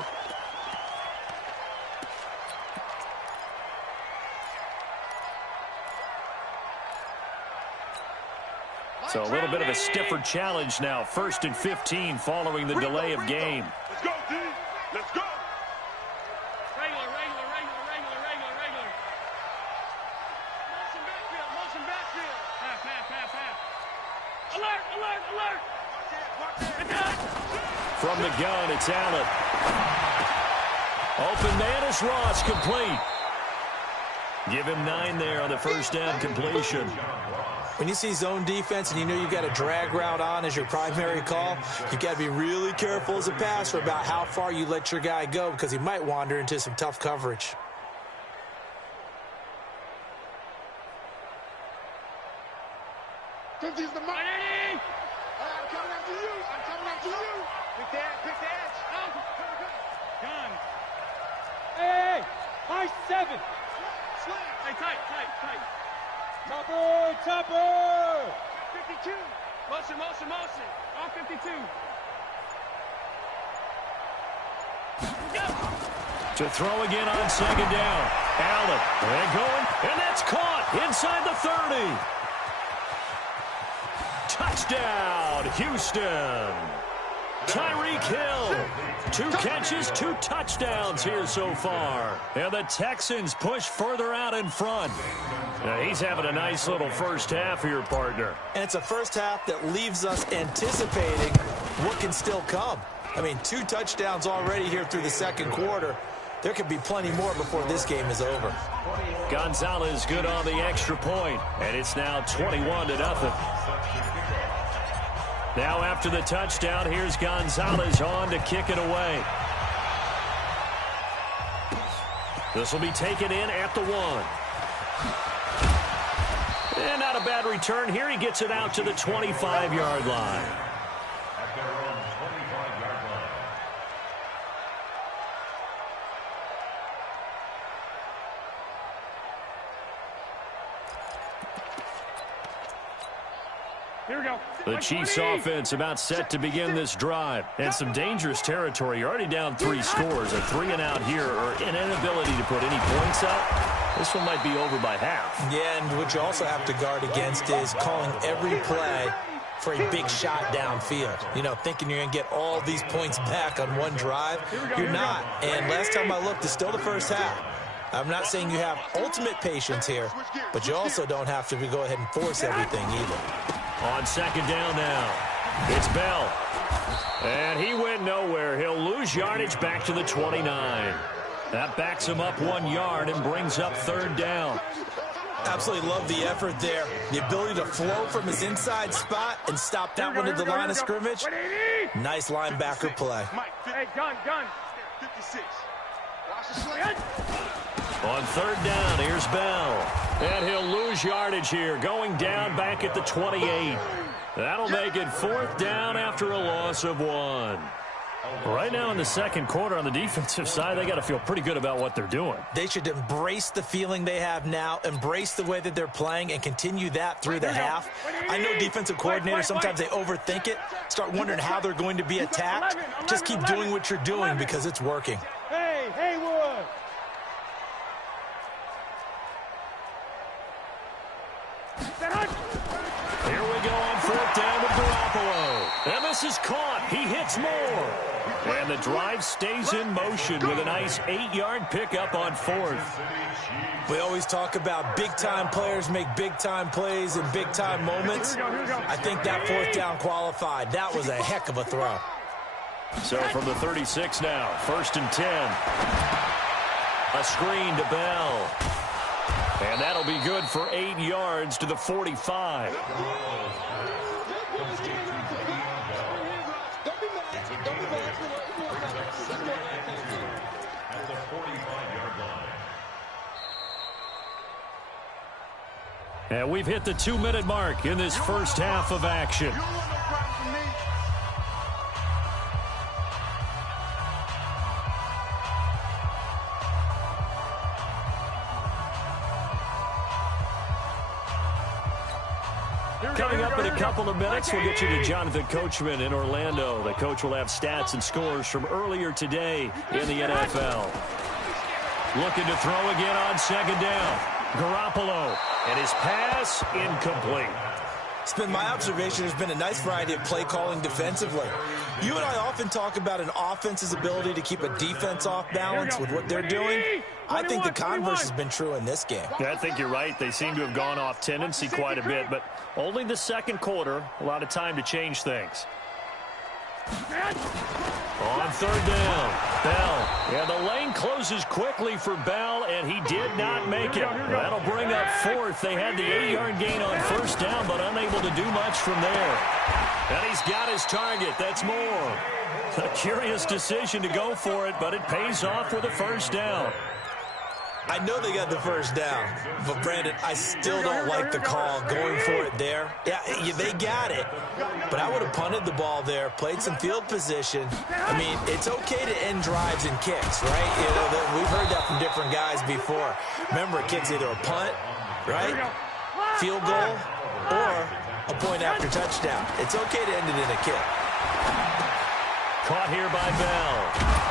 So a little bit of a stiffer challenge now. 1st and 15 following the delay of game. Let's go, D. Let's go. Regular. Motion backfield. Half. Alert. From the gun, it's Allen. Open man is Ross, complete. Give him 9 there on the 1st down completion. When you see zone defense and you know you've got a drag route on as your primary call, you've got to be really careful as a passer about how far you let your guy go because he might wander into some tough coverage. I'm coming after you. I'm coming after you. Pick the edge. Gun. Hey, high 7. Slam. Hey, tight. Topper. 52. Motion. All 52. To throw again on second down. Allen, and going, and that's caught inside the 30. Touchdown, Houston. Tyreek Hill, 2 catches, 2 touchdowns here so far. And the Texans push further out in front. Now, he's having a nice little first half here, partner. And it's a first half that leaves us anticipating what can still come. I mean, 2 touchdowns already here through the second quarter. There could be plenty more before this game is over. Gonzalez good on the extra point, and it's now 21-0. Now after the touchdown, here's Gonzalez on to kick it away. This will be taken in at the 1. And not a bad return here. He gets it out to the 25-yard line. At their own 25-yard line. Here we go. The Chiefs offense about set to begin this drive. And some dangerous territory. You're already down 3 scores. A 3-and-out here or an inability to put any points up. This one might be over by half. Yeah, and what you also have to guard against is calling every play for a big shot downfield. You know, thinking you're going to get all these points back on one drive. You're not. And last time I looked, it's still the first half. I'm not saying you have ultimate patience here, but you also don't have to go ahead and force everything either. On second down now, it's Bell. And he went nowhere. He'll lose yardage back to the 29. That backs him up 1 yard and brings up third down. Absolutely love the effort there. The ability to flow from his inside spot and stop that one at the line of scrimmage. Nice linebacker play. Hey, gun. 56. On third down, here's Bell. And he'll lose yardage here, going down back at the 28. That'll make it 4th down after a loss of 1. Right now in the second quarter on the defensive side, they got to feel pretty good about what they're doing. They should embrace the feeling they have now, embrace the way that they're playing, and continue that through the half. I know defensive coordinators, sometimes they overthink it, start wondering how they're going to be attacked. Just keep doing what you're doing because it's working. Hey, Haywood. Here we go on 4th down with Garoppolo. And this is caught. He hits more. And the drive stays in motion with a nice 8-yard pickup on 4th. We always talk about big-time players make big-time plays in big-time moments. I think that 4th down qualified. That was a heck of a throw. So from the 36 now, 1st and 10. A screen to Bell. And that'll be good for 8 yards to the 45. And we've hit the 2-minute mark in this first half of action. Coming up in a couple of minutes, we'll get you to Jonathan Coachman in Orlando. The coach will have stats and scores from earlier today in the NFL. Looking to throw again on second down. Garoppolo, and his pass incomplete. It's been my observation there's been a nice variety of play calling defensively. You and I often talk about an offense's ability to keep a defense off balance with what they're doing. I think the converse has been true in this game. Yeah, I think you're right. They seem to have gone off tendency quite a bit, but only the second quarter, a lot of time to change things. On third down, Bell. Yeah, the lane closes quickly for Bell, and he did not make it. That'll bring up fourth. They had the 8-yard gain on first down, but unable to do much from there. And he's got his target. That's more. A curious decision to go for it, but it pays off with a first down. I know they got the first down, but, Brandon, I still don't like the call going for it there. Yeah, they got it, but I would have punted the ball there, played some field position. I mean, it's okay to end drives and kicks, right? You know, we've heard that from different guys before. Remember, a kick's either a punt, right, field goal, or a point after touchdown. It's okay to end it in a kick. Caught here by Bell.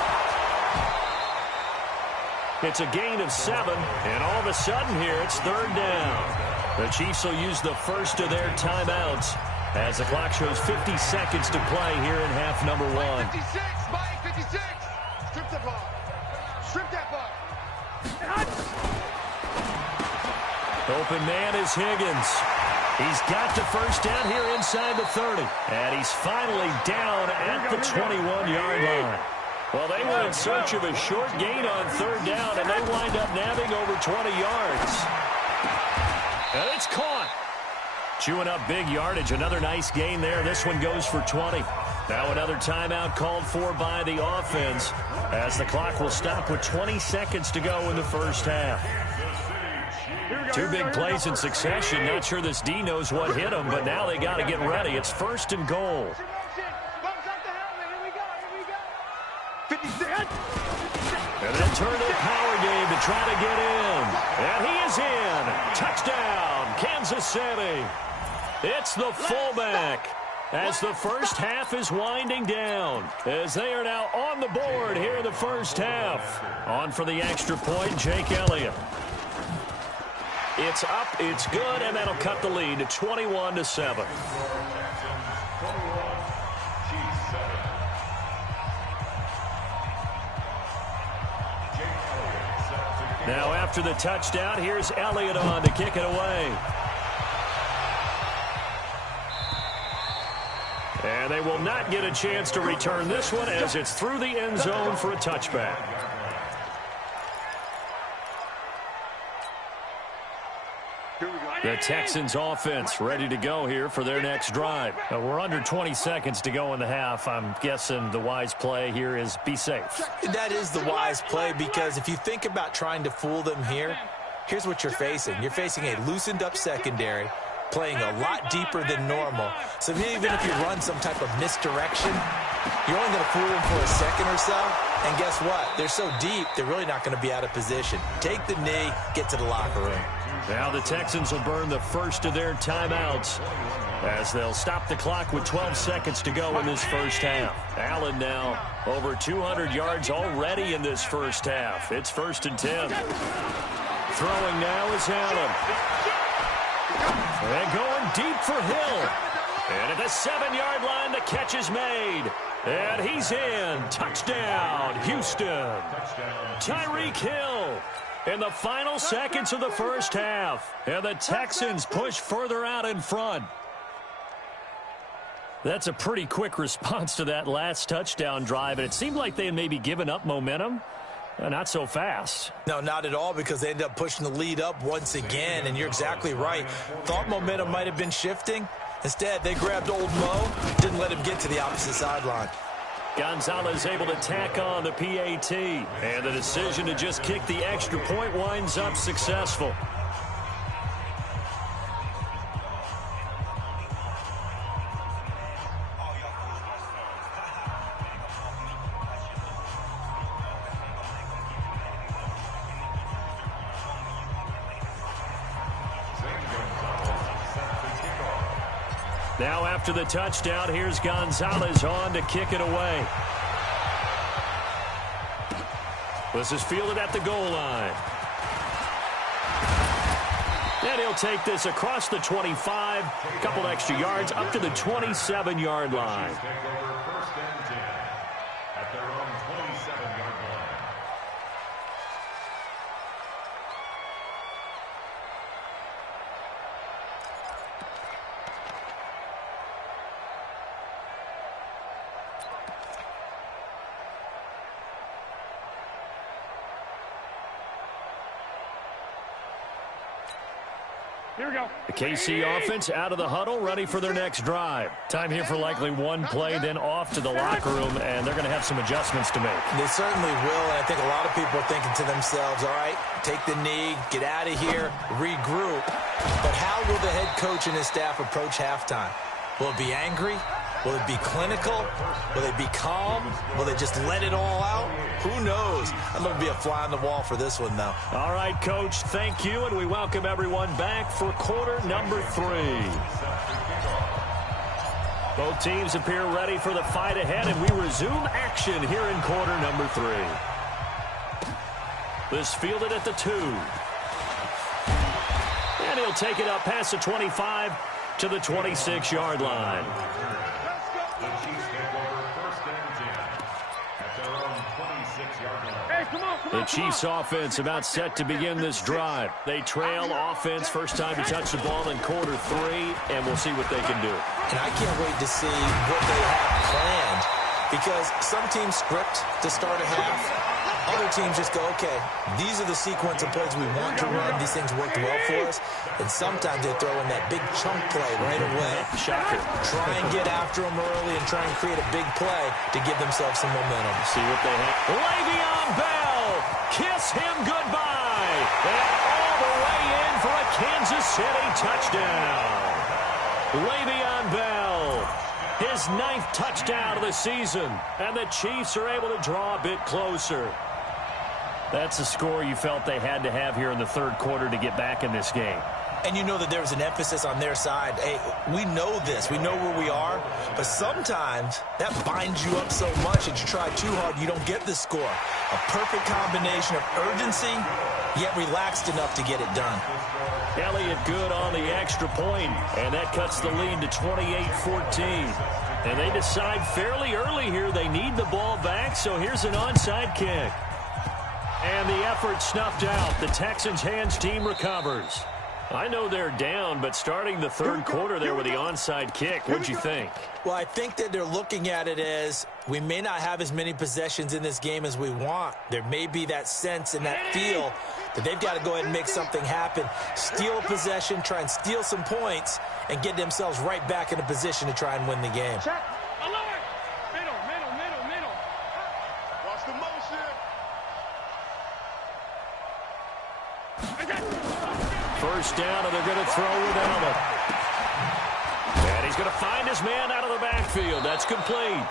It's a gain of 7, and all of a sudden here, it's third down. The Chiefs will use the first of their timeouts as the clock shows 50 seconds to play here in half number 1. 56, Mike, 56. Strip the ball. Strip that ball. Open man is Higgins. He's got the first down here inside the 30. And he's finally down at the 21-yard line. Well, they were in search of a short gain on third down, and they wind up nabbing over 20 yards. And it's caught. Chewing up big yardage. Another nice gain there. This one goes for 20. Now another timeout called for by the offense as the clock will stop with 20 seconds to go in the first half. Two big plays in succession. Not sure this D knows what hit him, but now they got to get ready. It's first and goal. And they'll turn to the power game to try to get in. And he is in. Touchdown, Kansas City. It's the fullback as the first half is winding down, as they are now on the board here in the first half. On for the extra point, Jake Elliott. It's up, it's good, and that'll cut the lead to 21-7. Now after the touchdown, here's Elliott on to kick it away. And they will not get a chance to return this one as it's through the end zone for a touchback. The Texans offense ready to go here for their next drive. We're under 20 seconds to go in the half. I'm guessing the wise play here is be safe. That is the wise play, because if you think about trying to fool them here, here's what you're facing. You're facing a loosened up secondary, playing a lot deeper than normal. So even if you run some type of misdirection, you're only going to fool them for a second or so. And guess what? They're so deep, they're really not going to be out of position. Take the knee, get to the locker room. Now the Texans will burn the first of their timeouts as they'll stop the clock with 12 seconds to go in this first half. Allen now over 200 yards already in this first half. It's 1st and 10. Throwing now is Allen. And going deep for Hill. And at the 7-yard line, the catch is made. And he's in. Touchdown, Houston. Tyreek Hill in the final seconds of the first half. And the Texans push further out in front. That's a pretty quick response to that last touchdown drive. And it seemed like they had maybe given up momentum. Not so fast. No, not at all, because they ended up pushing the lead up once again. And you're exactly right. Thought momentum might have been shifting. Instead, they grabbed old Mo, didn't let him get to the opposite sideline. Gonzalez able to tack on the PAT. And the decision to just kick the extra point winds up successful. Now after the touchdown, here's Gonzalez on to kick it away. This is fielded at the goal line. And he'll take this across the 25, a couple extra yards, up to the 27-yard line. At their own 27-yard line. Here we go. The KC offense out of the huddle, ready for their next drive. Time here for likely one play, then off to the locker room, and they're going to have some adjustments to make. They certainly will, and I think a lot of people are thinking to themselves, all right, take the knee, get out of here, regroup. But how will the head coach and his staff approach halftime? Will it be angry? Will it be clinical? Will they be calm? Will they just let it all out? Who knows? I'd love to be a fly on the wall for this one, though. All right, Coach, thank you, and we welcome everyone back for quarter number 3. Both teams appear ready for the fight ahead, and we resume action here in quarter number 3. This fielded at the 2. And he'll take it up past the 25 to the 26-yard line. The Chiefs take over 1st and 10 at their own 26-yard line. Hey, come on, The Chiefs offense about set to begin this drive. They trail offense first time to touch the ball in quarter 3, and we'll see what they can do. And I can't wait to see what they have planned, because some teams script to start a half. Other teams just go, okay, these are the sequence of plays we want to run. These things worked well for us. And sometimes they throw in that big chunk play right away. Shocker. Try and get after them early and try and create a big play to give themselves some momentum. See what they have. Le'Veon Bell, kiss him goodbye. And all the way in for a Kansas City touchdown. Le'Veon Bell, his 9th touchdown of the season. And the Chiefs are able to draw a bit closer. That's a score you felt they had to have here in the 3rd quarter to get back in this game. And you know that there's an emphasis on their side. Hey, we know this. We know where we are. But sometimes that binds you up so much that you try too hard, you don't get the score. A perfect combination of urgency, yet relaxed enough to get it done. Elliott good on the extra point, and that cuts the lead to 28-14. And they decide fairly early here they need the ball back, so here's an onside kick. And the effort snuffed out. The Texans' hands team recovers. I know they're down, but starting the 3rd quarter there with the onside kick, what'd you think? Well, I think that they're looking at it as we may not have as many possessions in this game as we want. There may be that sense and that feel that they've got to go ahead and make something happen. Steal a possession, try and steal some points, and get themselves right back in a position to try and win the game. Check. Alert. Middle. Watch the motion. First down, and they're going to throw with Allen. And he's going to find his man out of the backfield. That's complete.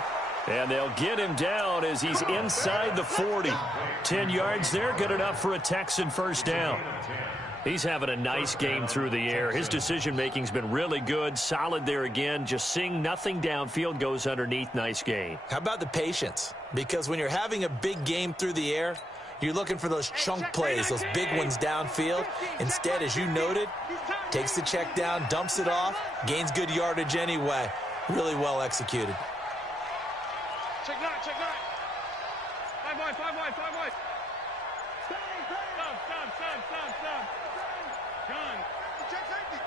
And they'll get him down as he's inside the 40. 10 yards there, good enough for a Texan first down. He's having a nice game through the air. His decision-making's been really good, solid there again. Just seeing nothing downfield goes underneath. Nice game. How about the patience? Because when you're having a big game through the air, you're looking for those chunk plays, those big ones downfield. Instead, as you noted, takes the check down, dumps it off, gains good yardage anyway. Really well executed. Check nine. 5 wide. Stop. Gun. Check safety.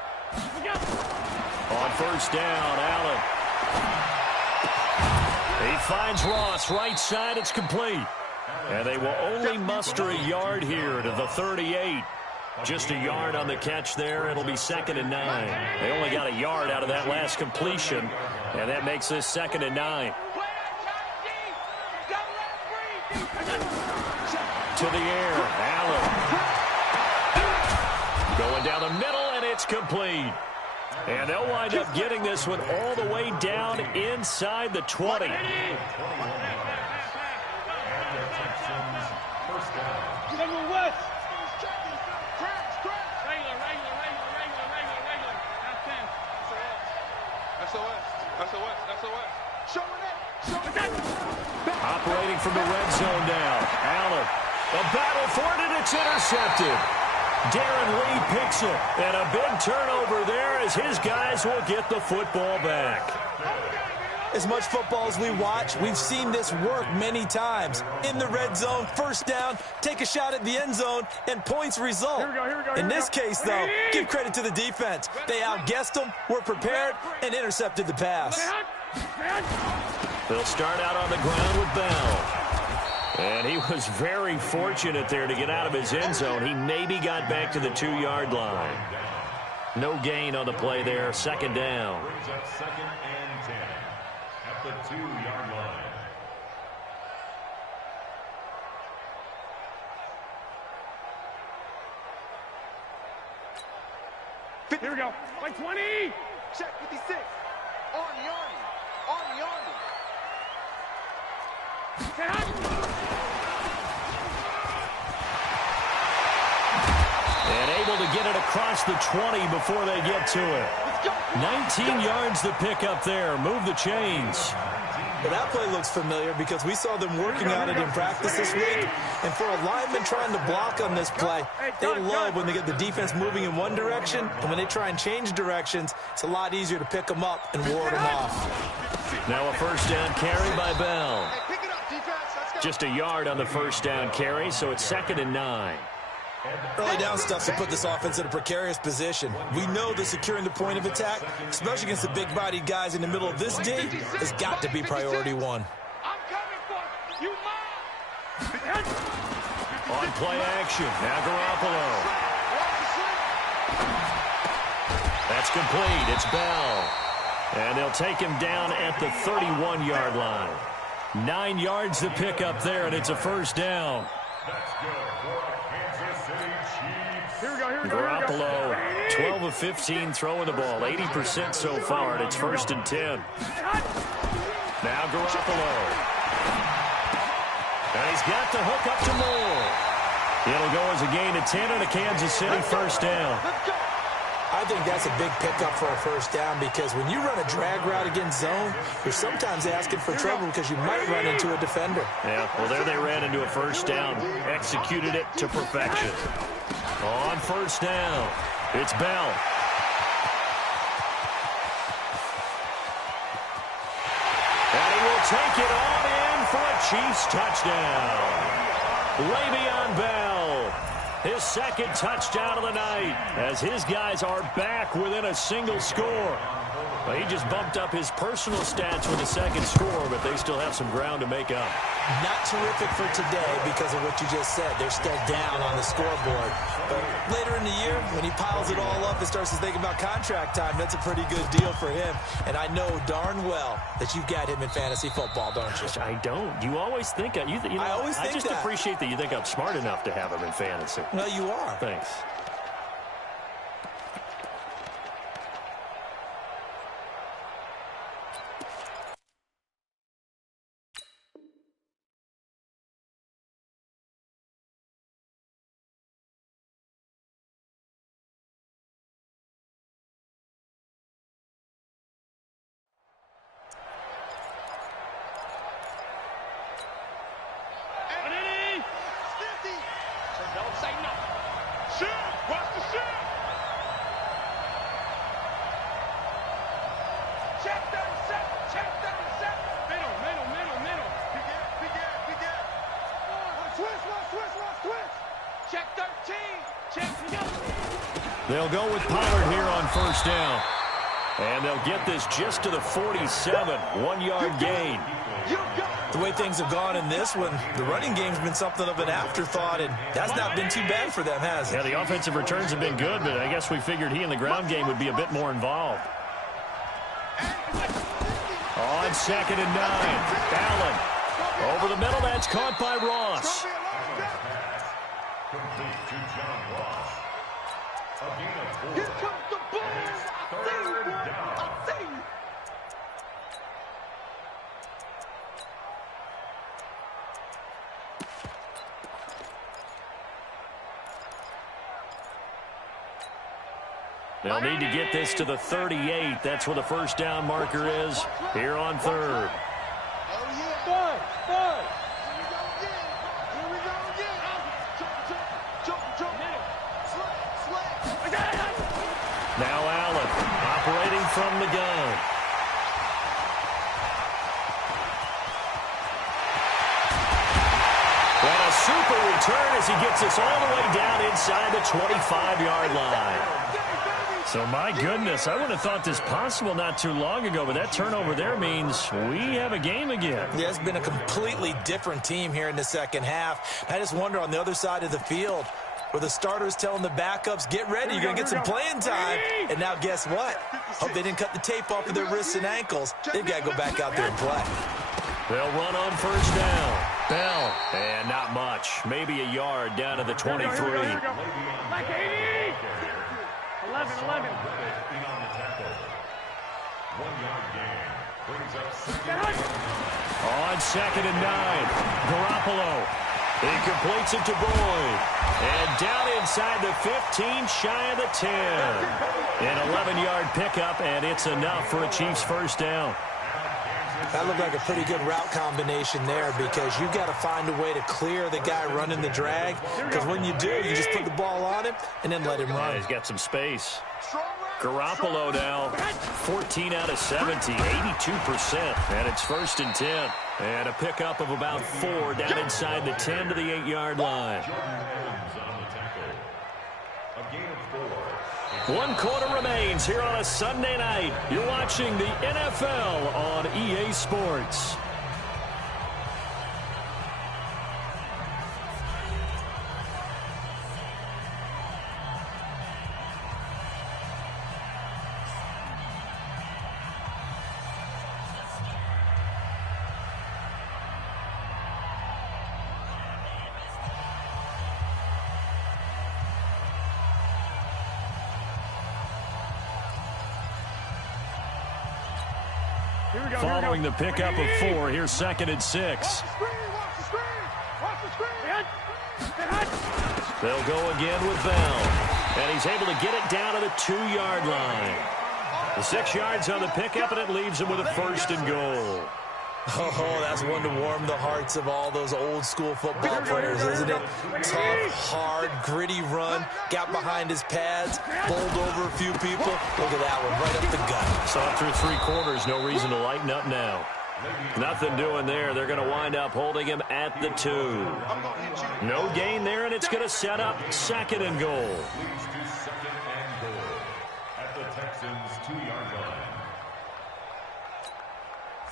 We go. On first down, Allen. He finds Ross, right side, it's complete. And they will only muster a yard here to the 38. Just a yard on the catch there. It'll be 2nd and 9. They only got a yard out of that last completion, and that makes this 2nd and 9. To the air, Allen. Going down the middle, and it's complete. And they'll wind up getting this one all the way down inside the 20. West. Operating from the red zone now. Allen. A battle for it, and it's intercepted. Darren Lee picks it. And a big turnover there as his guys will get the football back. As much football as we watch, we've seen this work many times. In the red zone, first down, take a shot at the end zone, and points result. Here we go. In this case, though, give credit to the defense. They outguessed them, were prepared, and intercepted the pass. They'll start out on the ground with Bell. And he was very fortunate there to get out of his end zone. He maybe got back to the 2-yard line. No gain on the play there. Second down. Brings up 2nd and 10 at the 2-yard line. Here we go. By 20. Check 56. Army. And able to get it across the 20 before they get to it. 19 yards to pick up there. Move the chains. Well, that play looks familiar because we saw them working on it in practice this week. And for a lineman trying to block on this play, they love when they get the defense moving in one direction. And when they try and change directions, it's a lot easier to pick them up and ward them off. Now a first down carry by Bell. Just a yard on the first down carry, so it's 2nd and 9. Early down stuff to put this offense in a precarious position. We know that securing the point of attack, especially against the big-bodied guys in the middle of this D, has got to be priority one. I'm coming for you, Mom. On play action, now Garoppolo. That's complete. It's Bell. And they'll take him down at the 31-yard line. 9 yards to pick up there, and it's a first down. That's good for Kansas City Chiefs. Here we go. Garoppolo, 12 of 15 throwing the ball, 80% so far, and it's 1st and 10. Now Garoppolo. And he's got the hook up to Moore. It'll go as a gain of 10 and a Kansas City first down. I think that's a big pickup for a first down because when you run a drag route against zone, you're sometimes asking for trouble because you might run into a defender. Yeah, well, there they ran into a first down. Executed it to perfection. On first down, it's Bell. And he will take it on in for a Chiefs touchdown. Le'Veon Bell, his 2nd touchdown of the night, as his guys are back within a single score. Well, he just bumped up his personal stats with a 2nd score, but they still have some ground to make up. Not terrific for today because of what you just said. They're still down on the scoreboard. But later in the year, when he piles it all up and starts to think about contract time, that's a pretty good deal for him. And I know darn well that you've got him in fantasy football, don't you? I don't. You always think I just appreciate that you think I'm smart enough to have him in fantasy. Well, you are. Thanks. They'll go with Pollard here on first down. And they'll get this just to the 47, 1-yard gain. The way things have gone in this one, the running game's been something of an afterthought, and that's not been too bad for them, has it? Yeah, the offensive returns have been good, but I guess we figured he in the ground game would be a bit more involved. On 2nd and 9, Allen. Over the middle, that's caught by Ross. Complete to John Ross. A gain of 4. Here comes the Bulls. Third down. They'll need to get this to the 38. That's where the first down marker is here on 3rd. Now Allen operating from the gun. And a super return as he gets us all the way down inside the 25-yard line. So, my goodness, I wouldn't have thought this possible not too long ago, but that turnover there means we have a game again. Yeah, it's been a completely different team here in the second half. I just wonder on the other side of the field, where the starters telling the backups, get ready, you're going to get some playing time. And now guess what? Hope they didn't cut the tape off of their wrists and ankles. They've got to go back out there and play. They'll run on first down. Bell. And not much. Maybe a yard down to the 23. Like 80. 11. On 2nd and 9. Garoppolo. He completes it to Boyd. And down inside the 15, shy of the 10. An 11-yard pickup, and it's enough for a Chiefs first down. That looked like a pretty good route combination there because you've got to find a way to clear the guy running the drag, because when you do, you just put the ball on him and then let him run. Yeah, he's got some space. Garoppolo now, 14 out of 70, 82%, and it's 1st and 10. And a pickup of about 4 down inside the 10 to the 8-yard line. 1 quarter remains here on a Sunday night. You're watching the NFL on EA Sports. Following the pickup of 4, here's 2nd and 6. They'll go again with Bell. And he's able to get it down to the 2-yard line. The 6 yards on the pickup, and it leaves him with a 1st and goal. Oh, that's one to warm the hearts of all those old-school football players, isn't it? Tough, hard, gritty run, got behind his pads, bowled over a few people. Look at that one, right up the gut. So after 3 quarters, no reason to lighten up now. Nothing doing there. They're going to wind up holding him at the 2. No gain there, and it's going to set up 2nd and goal. At the Texans' 2-yard line.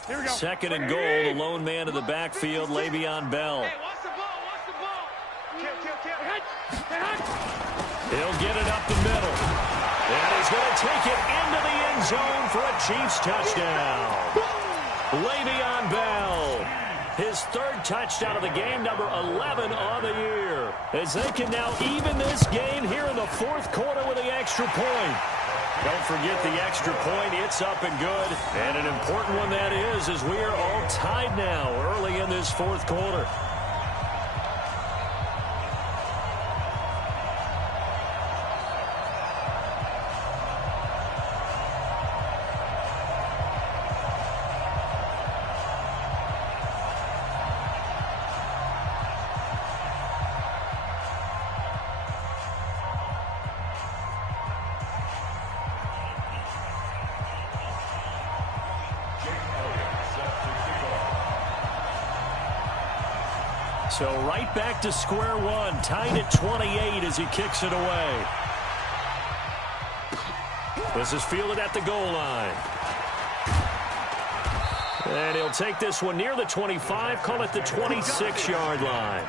2nd and goal, the lone man in the backfield, Le'Veon Bell. Hey, watch the ball. He'll get it up the middle. And he's going to take it into the end zone for a Chiefs touchdown. Le'Veon Bell, his 3rd touchdown of the game, number 11 on the year. As they can now even this game here in the 4th quarter with the extra point. Don't forget the extra point. It's up and good. And an important one that is, as we are all tied now early in this 4th quarter. So right back to square one, tied at 28 as he kicks it away. This is fielded at the goal line. And he'll take this one near the 25, call it the 26-yard line.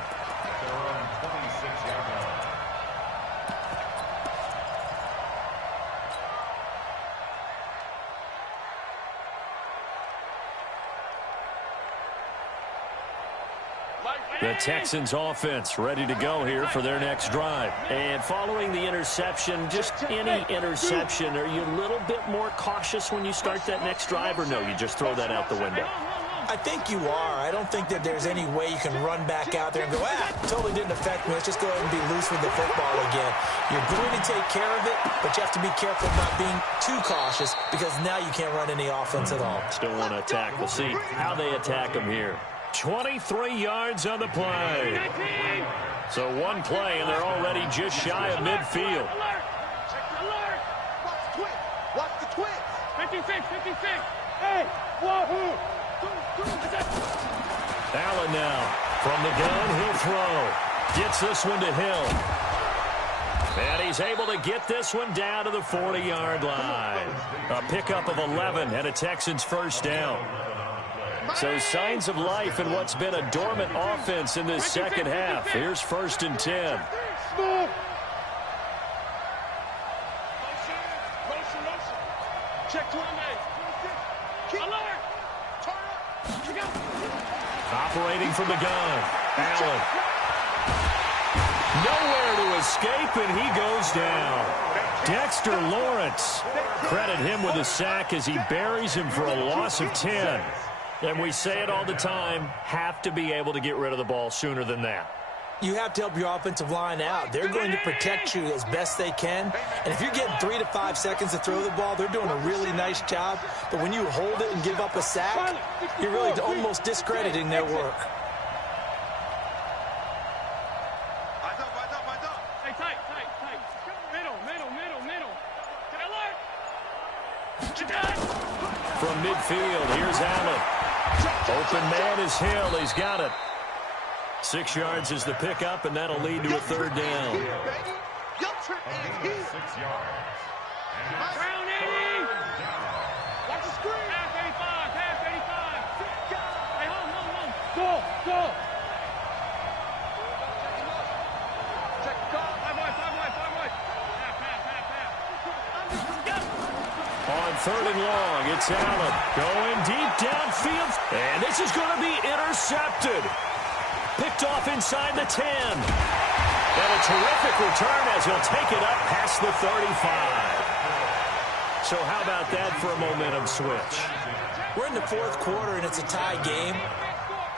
The Texans offense ready to go here for their next drive. And following the interception, just any interception, are you a little bit more cautious when you start that next drive, or no, you just throw that out the window? I think you are. I don't think that there's any way you can run back out there and go, totally didn't affect me. Let's just go ahead and be loose with the football again. You're going to take care of it, but you have to be careful not being too cautious because now you can't run any offense at all. Still want to attack. We'll see how they attack him here. 23 yards on the play. So one play, and they're already just shy of midfield. Watch the twist. 56. Hey, wahoo. Allen now from the gun. He'll throw. Gets this one to Hill. And he's able to get this one down to the 40-yard line. A pickup of 11 and a Texans first down. So signs of life in what's been a dormant offense in this second half. Here's 1st and 10. Check 20. Keep alert. Turn up. Operating from the gun. Allen. Nowhere to escape, and he goes down. Dexter Lawrence. Credit him with a sack as he buries him for a loss of 10. And we say it all the time, have to be able to get rid of the ball sooner than that. You have to help your offensive line out. They're going to protect you as best they can. And if you're getting 3 to 5 seconds to throw the ball, they're doing a really nice job. But when you hold it and give up a sack, you're really almost discrediting their work. Eyes up, eyes up, eyes up. Hey, tight. Middle. Get alert. From midfield, here's Allen. Open man is Hill. He's got it. 6 yards is the pickup, and that'll lead to a third down. Round 80. Watch the screen. Pass 85. Hey, home. Go. Check the call. 5 wide. Pass. On third and long, it's Allen going deep downfield, and this is going to be intercepted. Picked off inside the 10. And a terrific return as he'll take it up past the 35. So how about that for a momentum switch? We're in the fourth quarter, and it's a tie game.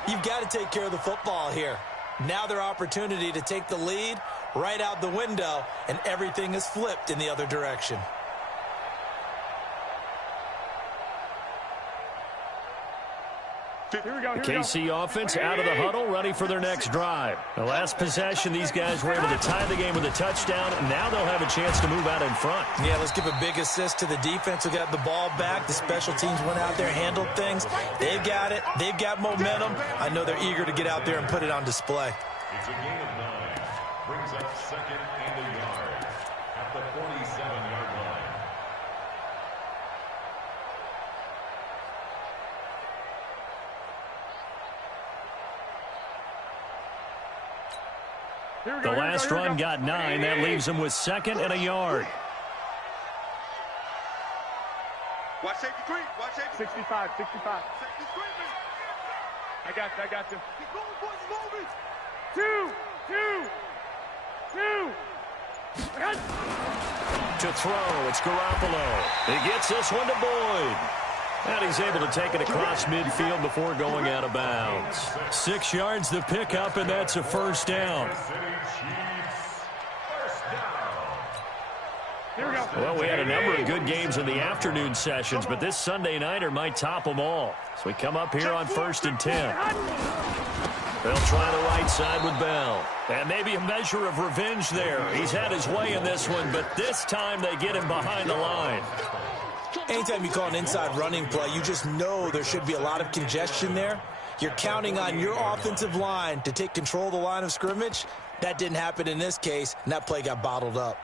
You've got to take care of the football here. Now their opportunity to take the lead right out the window, and everything is flipped in the other direction. The KC offense out of the huddle, ready for their next drive. The last possession, these guys were able to tie the game with a touchdown, and now they'll have a chance to move out in front. Yeah, let's give a big assist to the defense who got the ball back. The special teams went out there, handled things. They've got it. They've got momentum. I know they're eager to get out there and put it on display. It's a gain of 9. Brings up second and a yard at the 47-yard line. The last run got 9. That leaves them with second and a yard. Watch safety three. 65. Safety screen. I got you. Keep going, boys, moving. 2. To throw, it's Garoppolo. He gets this one to Boyd. And he's able to take it across midfield before going out of bounds. 6 yards the pickup, and that's a first down. Well, we had a number of good games in the afternoon sessions, but this Sunday nighter might top them all. So we come up here on 1st and 10. They'll try the right side with Bell. And maybe a measure of revenge there. He's had his way in this one, but this time they get him behind the line. Anytime you call an inside running play, you just know there should be a lot of congestion there. You're counting on your offensive line to take control of the line of scrimmage. That didn't happen in this case, and that play got bottled up.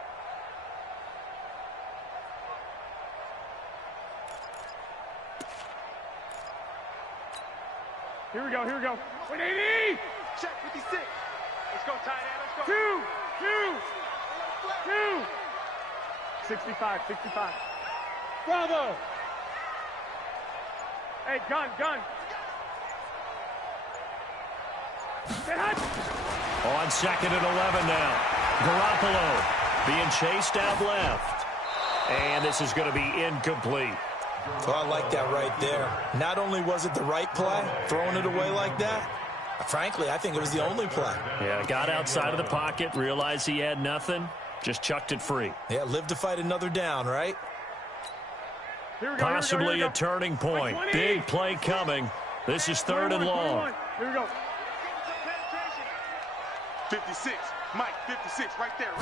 Here we go. 180. Check 56. Let's go, tight end. Let's go. 2. 65. Bravo. Hey, gun. On 2nd and 11 now. Garoppolo being chased out left. And this is going to be incomplete. Oh, I like that right there. Not only was it the right play, throwing it away like that, frankly, I think it was the only play. Yeah, got outside of the pocket, realized he had nothing, just chucked it free. Yeah, live to fight another down, right? Possibly a turning point. Big play coming. This is 3rd and long. Here we go. 56. Mike, 56, right there.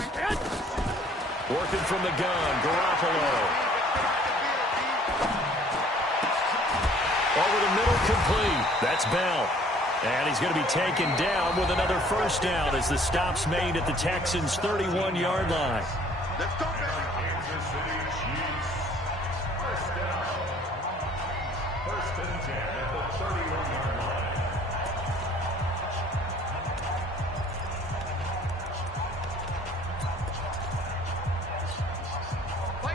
Working from the gun, Garoppolo. Over the middle, complete. That's Bell. And he's going to be taken down with another first down as the stop's made at the Texans' 31-yard line. Let's go, Kansas City Chiefs. First down. 1st and 10 at the 31-yard line.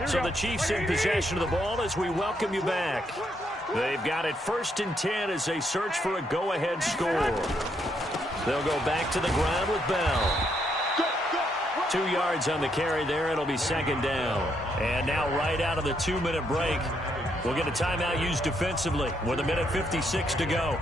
So the Chiefs in possession of the ball as we welcome you back. They've got it 1st and 10 as they search for a go-ahead score. They'll go back to the ground with Bell. 2 yards on the carry there. It'll be 2nd down. And now right out of the 2-minute break, we'll get a timeout used defensively with 1:56 to go.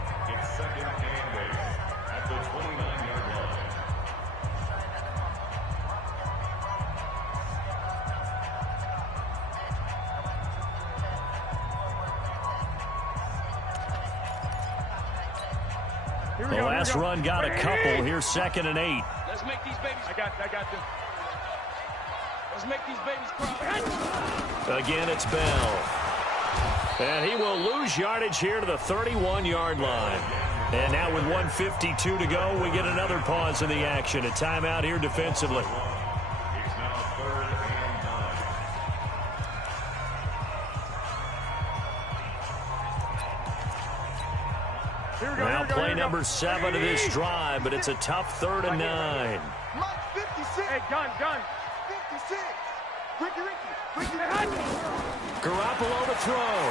The last run got a couple. Here's 2nd and 8. Let's make these babies. I got them. Let's make these babies cry. Again, it's Bell. And he will lose yardage here to the 31-yard line. And now with 1:52 to go, we get another pause in the action. A timeout here defensively. Now play number 7 of this drive, but it's a tough 3rd and 9. Mike 56. Hey, gun. 56. Ricky. Garoppolo to throw.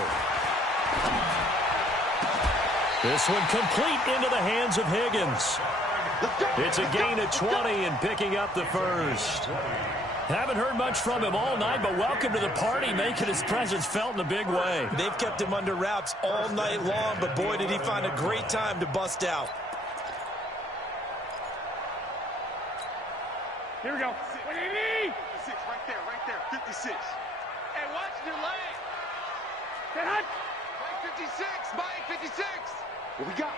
This one complete into the hands of Higgins. It's a gain of 20 and picking up the first. Haven't heard much from him all night, but welcome to the party, making his presence felt in a big way. They've kept him under wraps all night long, but boy, did he find a great time to bust out. Here we go. What do you need? 56, right there. 56. Hey, watch your leg. Get hot. Mike 56. What we got?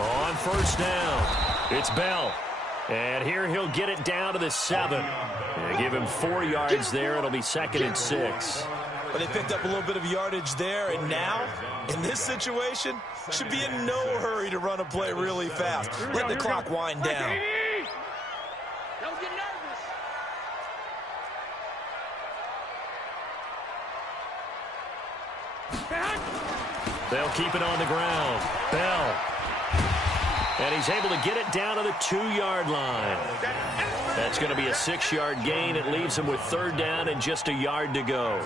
On 1st down, it's Bell. And here he'll get it down to the 7. And give him 4 yards there. It'll be 2nd and 6. But they picked up a little bit of yardage there, and now, in this situation, should be in no hurry to run a play really fast. Let the clock wind down. Don't get nervous. They'll keep it on the ground. Bell. And he's able to get it down to the 2-yard line. That's going to be a 6-yard gain. It leaves him with 3rd down and just a yard to go.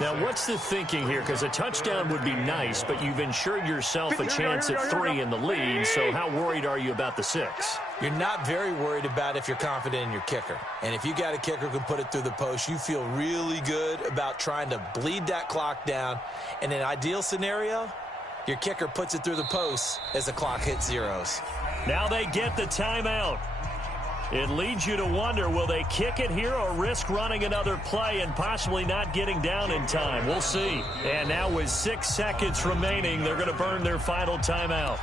Now, what's the thinking here? Because a touchdown would be nice, but you've ensured yourself a chance at 3 in the lead, so how worried are you about the 6? You're not very worried about if you're confident in your kicker. And if you got a kicker who can put it through the post, you feel really good about trying to bleed that clock down. In an ideal scenario, your kicker puts it through the post as the clock hits zeros. Now they get the timeout. It leads you to wonder, will they kick it here or risk running another play and possibly not getting down in time? We'll see. And now with 6 seconds remaining, they're going to burn their final timeout.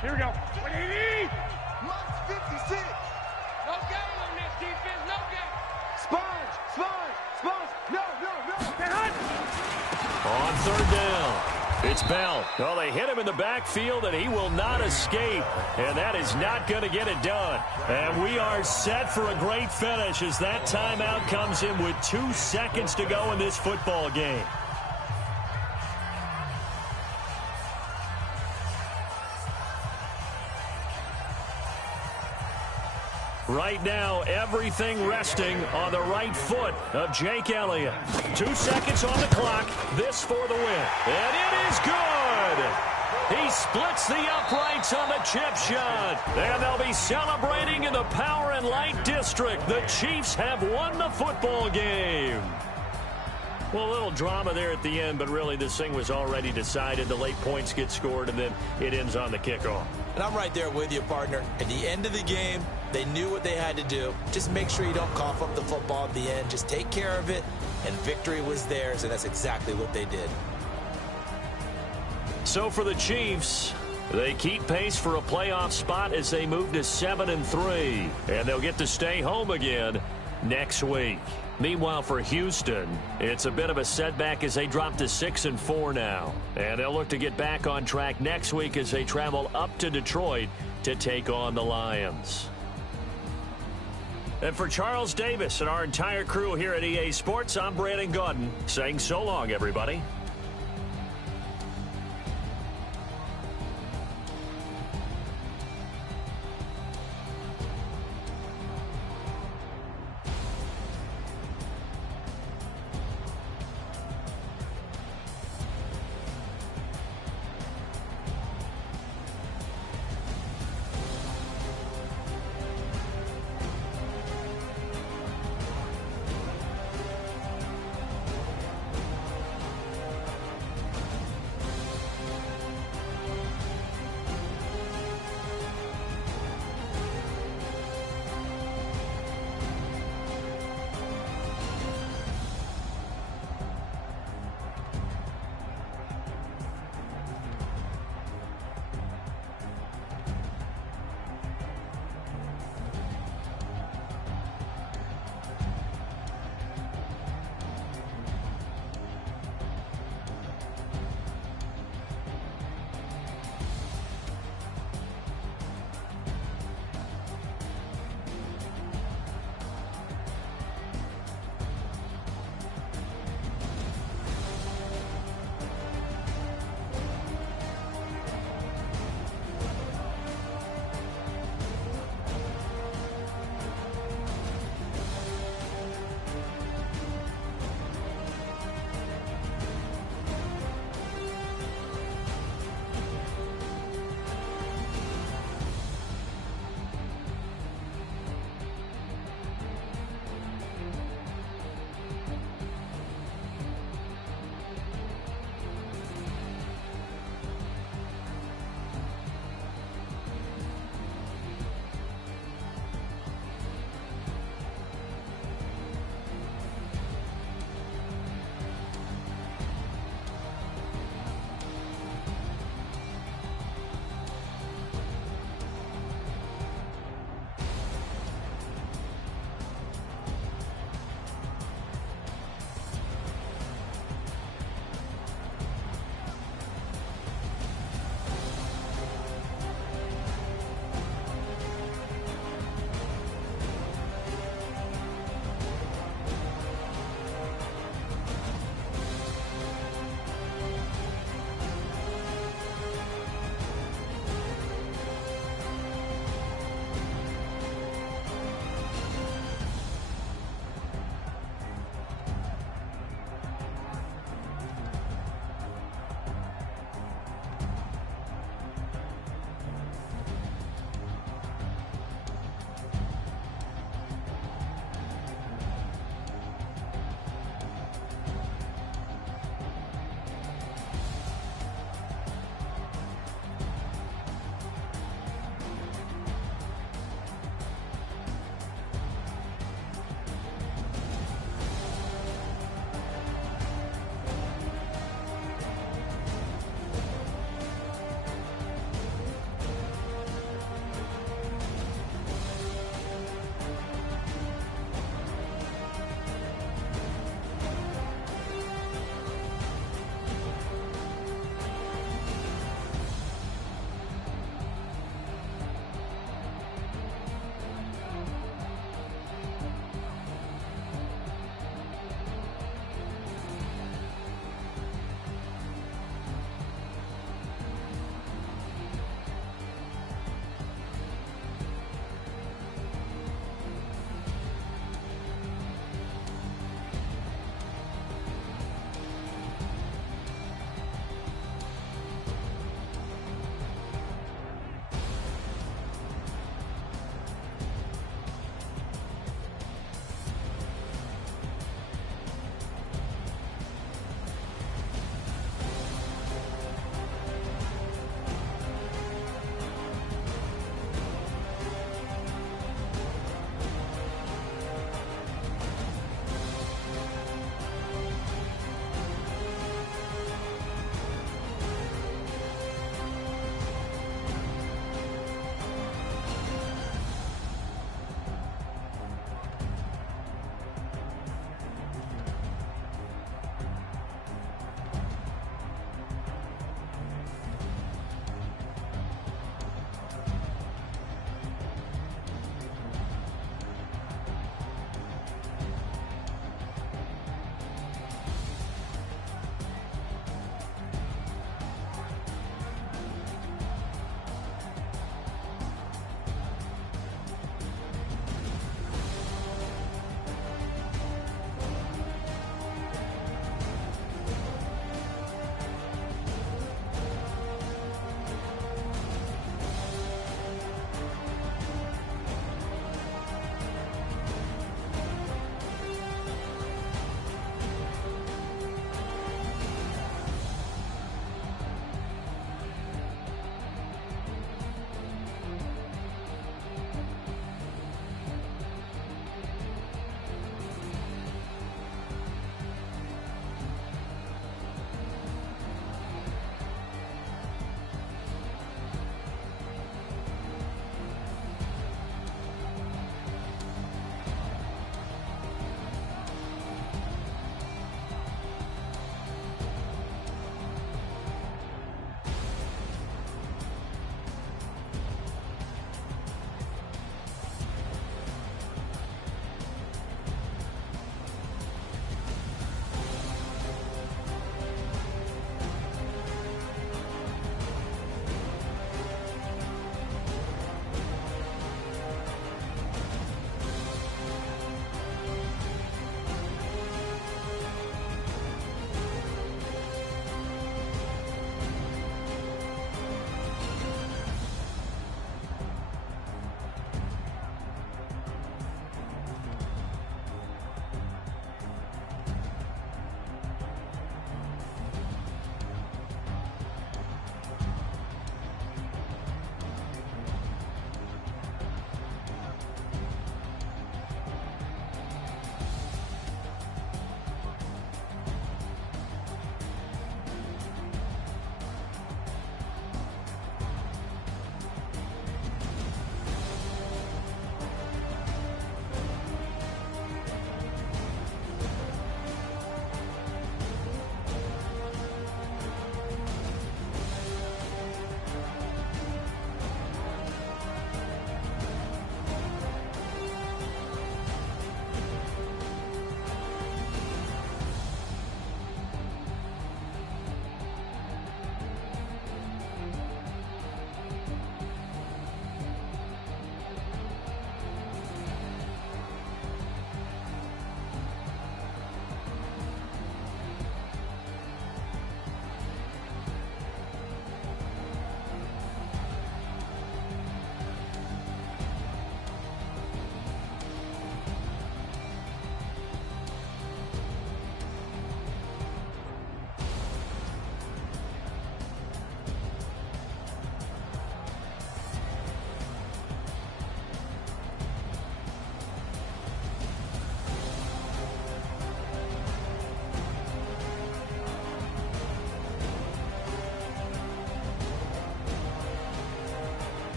Here we go. What do you need? Mike 56. No game on this defense. No game. Sponge. No. Get hot. On 3rd down, it's Bell. Well, they hit him in the backfield, and he will not escape. And that is not going to get it done. And we are set for a great finish as that timeout comes in with 2 seconds to go in this football game. Right now, everything resting on the right foot of Jake Elliott. 2 seconds on the clock. This for the win. And it is good. He splits the uprights on the chip shot. And they'll be celebrating in the Power and Light District. The Chiefs have won the football game. Well, a little drama there at the end, but really this thing was already decided. The late points get scored, and then it ends on the kickoff. And I'm right there with you, partner. At the end of the game, they knew what they had to do. Just make sure you don't cough up the football at the end. Just take care of it, and victory was theirs, and that's exactly what they did. So for the Chiefs, They keep pace for a playoff spot as they move to 7-3, and they'll get to stay home again next week. Meanwhile, for Houston, it's a bit of a setback as they drop to 6-4 now. And they'll look to get back on track next week as they travel up to Detroit to take on the Lions. And for Charles Davis and our entire crew here at EA Sports, I'm Brandon Gaudin saying so long, everybody.